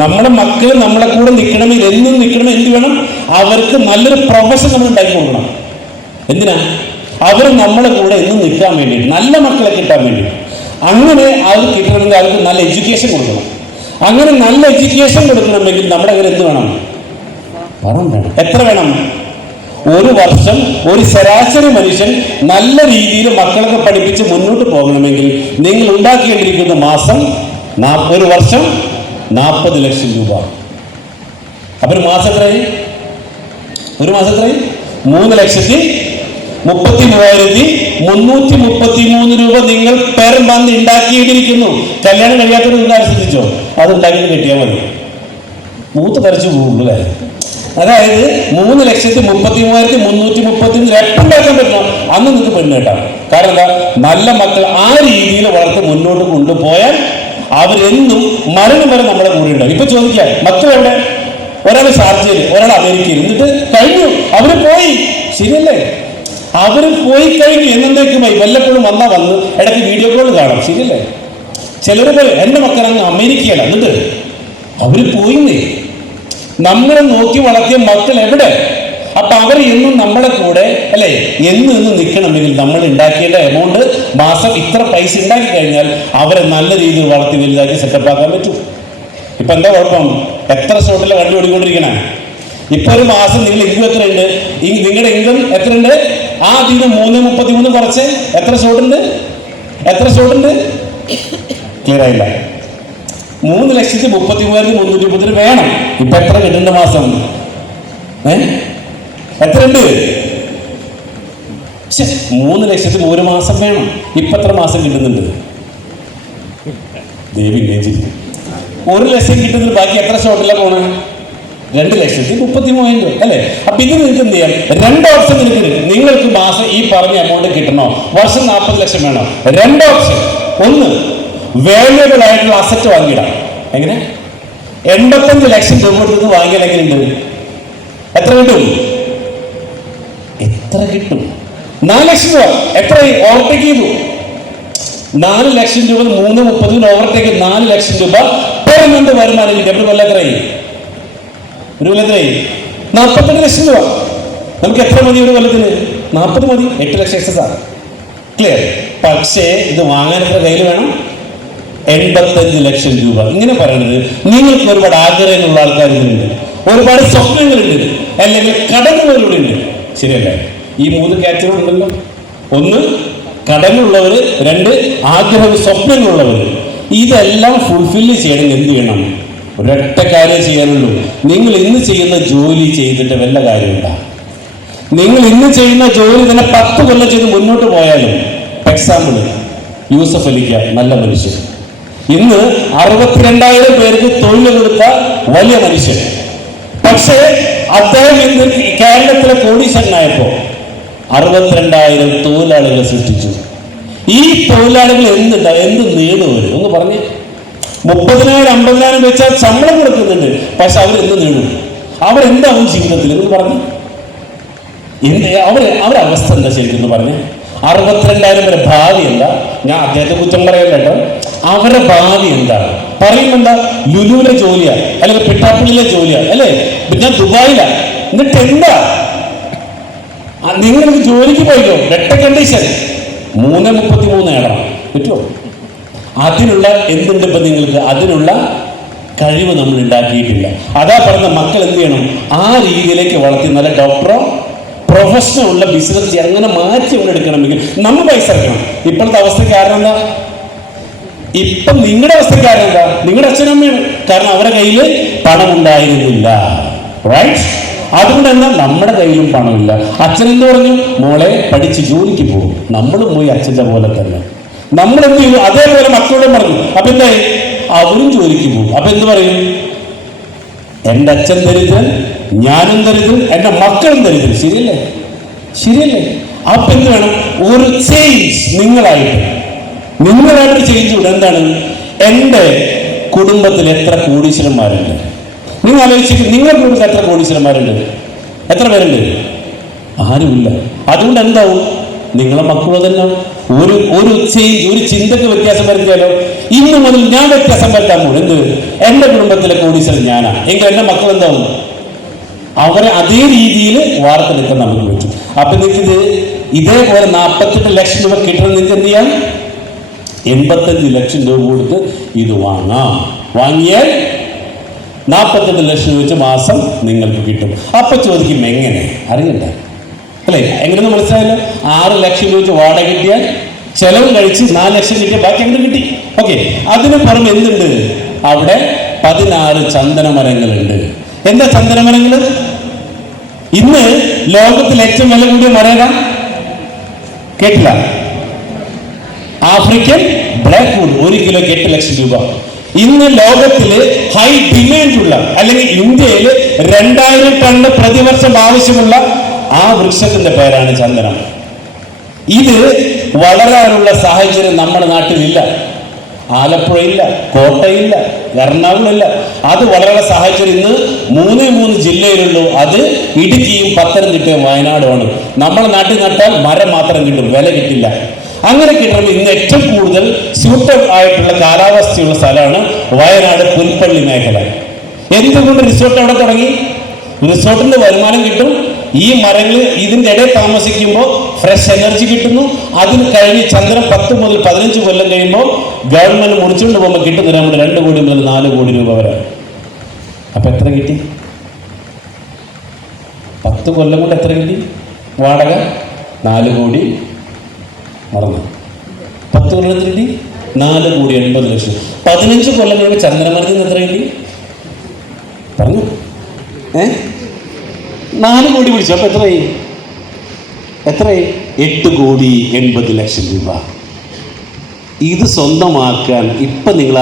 നമ്മുടെ മക്കൾ നമ്മളെ കൂടെ നിൽക്കണമെങ്കിൽ എന്നും നിൽക്കണം. എന്ത് വേണം? അവർക്ക് നല്ലൊരു പ്രൊഫഷൻ നമ്മൾ ഉണ്ടാക്കി കൊടുക്കണം. എന്തിനാ? അവർ നമ്മളെ കൂടെ എന്നും നിൽക്കാൻ വേണ്ടിയിട്ട്, നല്ല മക്കളെ കിട്ടാൻ വേണ്ടി. അങ്ങനെ അത് കിട്ടണമെങ്കിൽ അവർക്ക് നല്ല എഡ്യൂക്കേഷൻ കൊടുക്കണം. അങ്ങനെ നല്ല എഡ്യൂക്കേഷൻ കൊടുക്കണമെങ്കിൽ നമ്മുടെ കയ്യിൽ എന്ത് വേണം? പണം വേണം. എത്ര വേണം? ഒരു വർഷം ഒരു ശരാശരി മനുഷ്യൻ നല്ല രീതിയിൽ മക്കളൊക്കെ പഠിപ്പിച്ച് മുന്നോട്ട് പോകണമെങ്കിൽ നിങ്ങൾ ഉണ്ടാക്കിക്കൊണ്ടിരിക്കുന്ന മാസം ഒരു വർഷം 40 ലക്ഷം രൂപ. അപ്പൊ ഒരു മാസം എത്രയായി? 3,33,333 രൂപ നിങ്ങൾ പെർ മന്ത് ഉണ്ടാക്കിയിട്ടിരിക്കുന്നു. കല്യാണം കഴിയാത്തവർ നിങ്ങൾ ശ്രദ്ധിച്ചോ? അത് ഉണ്ടാക്കിയിട്ട് കിട്ടിയാൽ മതി. മൂത്ത് പറിച്ചു പോകുള്ളൂ അല്ലേ? അതായത് 3,33,333 എപ്പം ഉണ്ടാക്കാൻ പറ്റണം അന്ന് നിങ്ങൾക്ക് പെണ്ണ് കേട്ടാം. കാരണം എന്താ? നല്ല മക്കൾ ആ രീതിയിൽ വളർത്ത് മുന്നോട്ട് കൊണ്ടുപോയാൽ അവരെന്നും മരണം വരെ നമ്മുടെ കൂടെ ഉണ്ടാവും. ഇപ്പൊ ചോദിക്കാം, മക്കളെവിടെ? ഒരാൾ ഷാർജയിൽ, ഒരാൾ അമേരിക്കയിൽ. എന്നിട്ട് കഴിഞ്ഞു, അവര് പോയി. ശരിയല്ലേ? അവര് പോയി കഴിഞ്ഞു. എന്നേക്കുമായി വല്ലപ്പോഴും വന്ന് ഇടയ്ക്ക് വീഡിയോ കോൾ കാണാം. ശരിയല്ലേ? ചിലര് പോയി എന്റെ മക്കളങ്ങ് അമേരിക്കയാണ്. എന്നിട്ട് അവര് പോയിന്നേ. നമ്മളെ നോക്കി വളർത്തിയ മക്കൾ എവിടെ? അപ്പൊ അവർ എന്നും നമ്മുടെ കൂടെ അല്ലെ എന്നും നിൽക്കണമെങ്കിൽ നമ്മൾ ഉണ്ടാക്കിയേണ്ട എമൗണ്ട് മാസം ഇത്ര പൈസ ഉണ്ടാക്കി കഴിഞ്ഞാൽ അവരെ നല്ല രീതിയിൽ വളർത്തി വലുതാക്കി സെറ്റപ്പ് ആക്കാൻ പറ്റും. ഇപ്പൊ എന്താ കുഴപ്പം? എത്ര ഷോട്ടിലെ വണ്ടി ഓടിക്കൊണ്ടിരിക്കണേ? ഇപ്പൊ ഒരു മാസം നിങ്ങൾ ഇൻകം എത്രയുണ്ട്? നിങ്ങളുടെ ഇൻകം എത്രയുണ്ട്? ആ അതിന് 3,33 കുറച്ച് എത്ര ഷോട്ടുണ്ട്? ക്ലിയർ ആയില്ല. 3,33,330 വേണം. ഇപ്പൊ എത്ര കിട്ടുന്നുണ്ട് മാസം? എത്രയുണ്ട്? 3,00,000 ഒരു മാസം വേണം. ഇപ്പൊ എത്ര മാസം കിട്ടുന്നുണ്ട്? ദേവി 1,00,000 കിട്ടുന്നതിന് ബാക്കി എത്ര ഷോട്ടിലാണ് പോണേ? 2,33,000 അല്ലെ? അപ്പൊ ഇത് നിങ്ങൾക്ക് എന്ത് ചെയ്യാം? 2 ഓപ്ഷൻ നിങ്ങൾക്ക് മാസം ഈ പറഞ്ഞ എമൗണ്ട് കിട്ടണോ? വർഷം 40 ലക്ഷം വേണോ? 2 ഓപ്ഷൻ. ഒന്ന്, വാല്യുബിൾ ആയിട്ടുള്ള അസറ്റ് വാങ്ങിയിടാം. എങ്ങനെ? 85 ലക്ഷം രൂപ കൊടുത്ത് വാങ്ങിയാൽ എങ്ങനെയുണ്ട്? എത്ര കിട്ടും? 4 ലക്ഷം രൂപ. എത്ര ഓവർടേക്ക് ചെയ്തു? 4 ലക്ഷം രൂപ 3,30 ഓവർടേക്ക് 4 ലക്ഷം രൂപ പെർ മന്ത് വരുമാനം കിട്ടും. ഒരു കൊല്ലം എത്രയായി? 48 ലക്ഷം രൂപ. നമുക്ക് എത്ര മതി ഒരു കൊല്ലത്തിന്? 40 മതി. 8 ലക്ഷം എക്സസ് ആണ്. ക്ലിയർ? പക്ഷേ ഇത് വാങ്ങാൻ എത്ര കയ്യിൽ വേണം? 85 ലക്ഷം രൂപ. ഇങ്ങനെ പറയുന്നത് നിങ്ങൾക്ക് ഒരുപാട് ആഗ്രഹങ്ങളുള്ള ആൾക്കാരുണ്ട്, ഒരുപാട് സ്വപ്നങ്ങളുണ്ട്, അല്ലെങ്കിൽ കടങ്ങളുകളുടെ ഉണ്ട്. ശരിയല്ലേ? ഈ 3 കാറ്റഗറി ഉണ്ടല്ലോ. 1 കടങ്ങളുള്ളവർ, 2 ആഗ്രഹവും സ്വപ്നങ്ങളുള്ളവർ. ഇതെല്ലാം ഫുൾഫില്ല് ചെയ്യണമെങ്കിൽ എന്ത് ചെയ്യണം? ഒരൊറ്റ കാര്യം ചെയ്യാനുള്ളൂ. നിങ്ങൾ ഇന്ന് ചെയ്യുന്ന ജോലി ചെയ്തിട്ട് വല്ല കാര്യമില്ല. നിങ്ങൾ ഇന്ന് ചെയ്യുന്ന ജോലി തന്നെ 10 കൊല്ലം ചെയ്ത് മുന്നോട്ട് പോയാലും, എക്സാമ്പിൾ യൂസഫ് അലിക്ക, നല്ല മനുഷ്യൻ, ഇന്ന് 62,000 പേർക്ക് തൊഴിൽ കൊടുത്ത വലിയ മനുഷ്യൻ. പക്ഷേ അദ്ദേഹം ഇന്ന് കേരളത്തിലെ കോടീശ്വരനായപ്പോ 62,000 തൊഴിലാളികളെ സൃഷ്ടിച്ചു. ഈ തൊഴിലാളികൾ എന്ത് നേടും? ഒന്ന് പറഞ്ഞേ. 30,000 50,000 വെച്ചാൽ ശമ്പളം കൊടുക്കുന്നുണ്ട്. പക്ഷെ അവരെന്ത് നേടും? അവരെന്താവും ജീവിതത്തിൽ എന്ന് പറഞ്ഞു? അവരുടെ അവസ്ഥ എന്താ ശരിക്കും പറഞ്ഞേ? 62,000 വരെ ഭാവി എന്താ? ഞാൻ അദ്ദേഹത്തെ കുറ്റം പറയല്ല കേട്ടോ. അവരുടെ ഭാവി എന്താണ്? പറയുമെന്താ? ലുലുവിലെ ജോലിയാ, അല്ലെങ്കിൽ പിട്ടാപ്പള്ളിയിലെ ജോലിയാ, അല്ലെ? പിന്നെ ദുബായിലാ. എന്നിട്ട് എന്താ? നിങ്ങൾക്ക് ജോലിക്ക് പോയിക്കോ, ഒറ്റ കണ്ടീഷൻ 3,33 നേടണം. പറ്റുമോ? അതിനുള്ള എന്തുണ്ട് ഇപ്പൊ നിങ്ങൾക്ക്? അതിനുള്ള കഴിവ് നമ്മൾ ഉണ്ടാക്കിയിട്ടില്ല. അതാ പറഞ്ഞ മക്കൾ എന്ത് ചെയ്യണം? ആ രീതിയിലേക്ക് വളർത്തി നല്ല ഡോക്ടറോ പ്രൊഫഷണൽ ഉള്ള ബിസിനസ് അങ്ങനെ മാറ്റി എടുക്കണമെങ്കിൽ നമ്മൾ പൈസ ഇറക്കണം. ഇപ്പോഴത്തെ അവസ്ഥയ്ക്ക് കാരണം എന്താ? ഇപ്പം നിങ്ങളുടെ അവസ്ഥയ്ക്ക് കാരണം എന്താ? നിങ്ങളുടെ അച്ഛനമ്മയാണ്. കാരണം അവരുടെ കയ്യിൽ പണം ഉണ്ടായിരുന്നില്ല. റൈറ്റ്? അതുകൊണ്ട് എന്താ? നമ്മുടെ കയ്യിലും പണമില്ല. അച്ഛൻ എന്ത് പറഞ്ഞു? മോളെ പഠിച്ച് ജോലിക്ക് പോകും. നമ്മളും പോയി അച്ഛൻ്റെ പോലെ തന്നെ. നമ്മളെന്ത് ചെയ്തു? അതേപോലെ മക്കളോടും പറഞ്ഞു. അപ്പൊ എന്തായി? അവരും ജോലിക്ക് പോകും. അപ്പൊ എന്ത് പറയും? എൻ്റെ അച്ഛൻ ദരിദ്രൻ, ഞാനും ദരിദ്രൻ, എൻ്റെ മക്കളും ദരിദ്രൻ. ശരിയല്ലേ? ശരിയല്ലേ? അപ്പൊ എന്ത് വേണം? ഒരു ചേഞ്ച് നിങ്ങളായിട്ട് ചേഞ്ച് വിടും. എന്താണ്? എൻ്റെ കുടുംബത്തിൽ എത്ര കോടീശ്വരന്മാരുണ്ട്? നിങ്ങൾ ആലോചിച്ചിട്ട് നിങ്ങളുടെ കുടുംബത്തിൽ എത്ര കോടീശ്വരന്മാരുണ്ട്? എത്ര പേരുണ്ട്? ആരുമില്ല. അതുകൊണ്ട് എന്താവും? നിങ്ങളെ മക്കളോ തന്നെ ഒരു ചേഞ്ച്, ഒരു ചിന്തക്ക് വ്യത്യാസം വരുത്തിയാലോ? ഇന്ന് മുതൽ ഞാൻ വ്യത്യാസം വരുത്താൻ പോകും. എന്ത്? എൻ്റെ കുടുംബത്തിലെ കോടീശ്വരൻ ഞാനാ എങ്കിൽ എൻ്റെ മക്കൾ എന്താവും? അവരെ അതേ രീതിയിൽ വാർത്തെടുക്കാൻ നമുക്ക് പറ്റും. അപ്പൊ നിങ്ങൾക്കിത് ഇതേപോലെ 48 ലക്ഷം രൂപ കിട്ടണം. നിങ്ങൾക്ക് എന്ത് ചെയ്യാം? 85 ലക്ഷം രൂപ കൊടുത്ത് ഇത് വാങ്ങാം. വാങ്ങിയാൽ 48 ലക്ഷം രൂപ വെച്ച് മാസം നിങ്ങൾക്ക് കിട്ടും. അപ്പൊ ചോദിക്കും എങ്ങനെ? അറിയണ്ട അല്ലേ? എങ്ങനെയെന്ന് മനസ്സിലായല്ലോ. 6 ലക്ഷം രൂപ വെച്ച് വാടക കിട്ടിയാൽ ചെലവ് കഴിച്ച് 4 ലക്ഷം കിട്ടിയാൽ ബാക്കി എങ്ങനെ കിട്ടി? ഓക്കെ. അതിന് പുറമെ എന്തുണ്ട്? അവിടെ 16 ചന്ദനമരങ്ങളുണ്ട്. എന്താ ചന്ദനമരങ്ങൾ? ഇന്ന് ലോകത്തിൽ ഏറ്റവും വില കൂടിയ മരം കേട്ടില്ല? ആഫ്രിക്കൻ ബ്ലാക്ക് വുഡ് 1 കിലോയ്ക്ക് 8 ലക്ഷം രൂപ. ഇന്ന് ലോകത്തില് ഹൈ ഡിമാൻഡ് ഉള്ള, അല്ലെങ്കിൽ ഇന്ത്യയിൽ 2000 ടൺ പ്രതിവർഷം ആവശ്യമുള്ള ആ വൃക്ഷത്തിന്റെ പേരാണ് ചന്ദനം. ഇത് വളരാനുള്ള സാഹചര്യം നമ്മുടെ നാട്ടിലില്ല. ആലപ്പുഴയില്ല, കോട്ടയില്ല, എറണാകുളമില്ല. അത് വളരാനുള്ള സാഹചര്യം ഇന്ന് 3 ജില്ലയിലുള്ളൂ. അത് ഇടുക്കിയും പത്തനംതിട്ടയും വയനാടുമാണ്. നമ്മുടെ നാട്ടിൽ നട്ടാൽ മരം മാത്രം കിട്ടും, വില കിട്ടില്ല. അങ്ങനെ കിട്ടണമെങ്കിൽ ഇന്ന് ഏറ്റവും കൂടുതൽ സ്യൂട്ടബിൾ ആയിട്ടുള്ള കാലാവസ്ഥയുള്ള സ്ഥലമാണ് വയനാട് പുൽപ്പള്ളി മേഖല. എന്തുകൊണ്ട് റിസോർട്ട് അവിടെ തുടങ്ങി? റിസോർട്ടിന്റെ വരുമാനം കിട്ടും. ഈ മരങ്ങൾ ഇതിൻ്റെ ഇടയിൽ താമസിക്കുമ്പോൾ ഫ്രഷ് എനർജി കിട്ടുന്നു. അതിന് കഴിഞ്ഞ് ചന്ദ്രൻ 10 മുതൽ 15 കൊല്ലം കഴിയുമ്പോൾ ഗവൺമെന്റ് മുറിച്ചുകൊണ്ട് പോകുമ്പോൾ കിട്ടുന്നത് നമ്മുടെ 2 കോടി മുതൽ 4 കോടി രൂപ വരെ. അപ്പൊ എത്ര കിട്ടി? 10 കൊല്ലം കൊണ്ട് എത്ര കിട്ടി? വാടക 4 കോടി. മറന്നു. 10 കൊല്ലം കിട്ടി 4 കോടി 80 ലക്ഷം. 15 കൊല്ലം കഴിയുമ്പോൾ ചന്ദ്രമരത്തിൽ എത്ര കിട്ടി? പറഞ്ഞു 4 കോടി പിടിച്ചു. അപ്പൊ എത്രയായി? 8 കോടി 80 ലക്ഷം രൂപ. ഇത് സ്വന്തമാക്കാൻ ഇപ്പൊ നിങ്ങൾ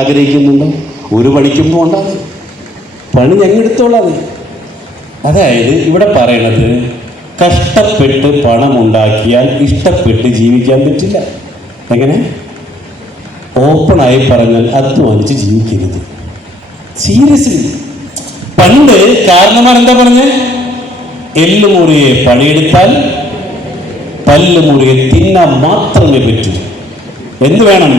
ആഗ്രഹിക്കുന്നുണ്ടോ? ഒരു പണിക്കും പോകണ്ട, പണി ഞങ്ങളെടുത്തോളാം. അതായത് ഇവിടെ പറയണത്, കഷ്ടപ്പെട്ട് പണം ഉണ്ടാക്കിയാൽ ഇഷ്ടപ്പെട്ട് ജീവിക്കാൻ പറ്റില്ല. എങ്ങനെ? ഓപ്പണായി പറഞ്ഞാൽ അധ്വാനിച്ച് ജീവിക്കരുത്. സീരിയസ്ലി. പണ്ട് കാരണന്മാരെന്താ പറഞ്ഞേ? എല്ലുമുറിയെ പണിയെടുത്താൽ പല്ലുമുറിയെ തിന്നാൻ മാത്രമേ പറ്റൂ. എന്ത് വേണം?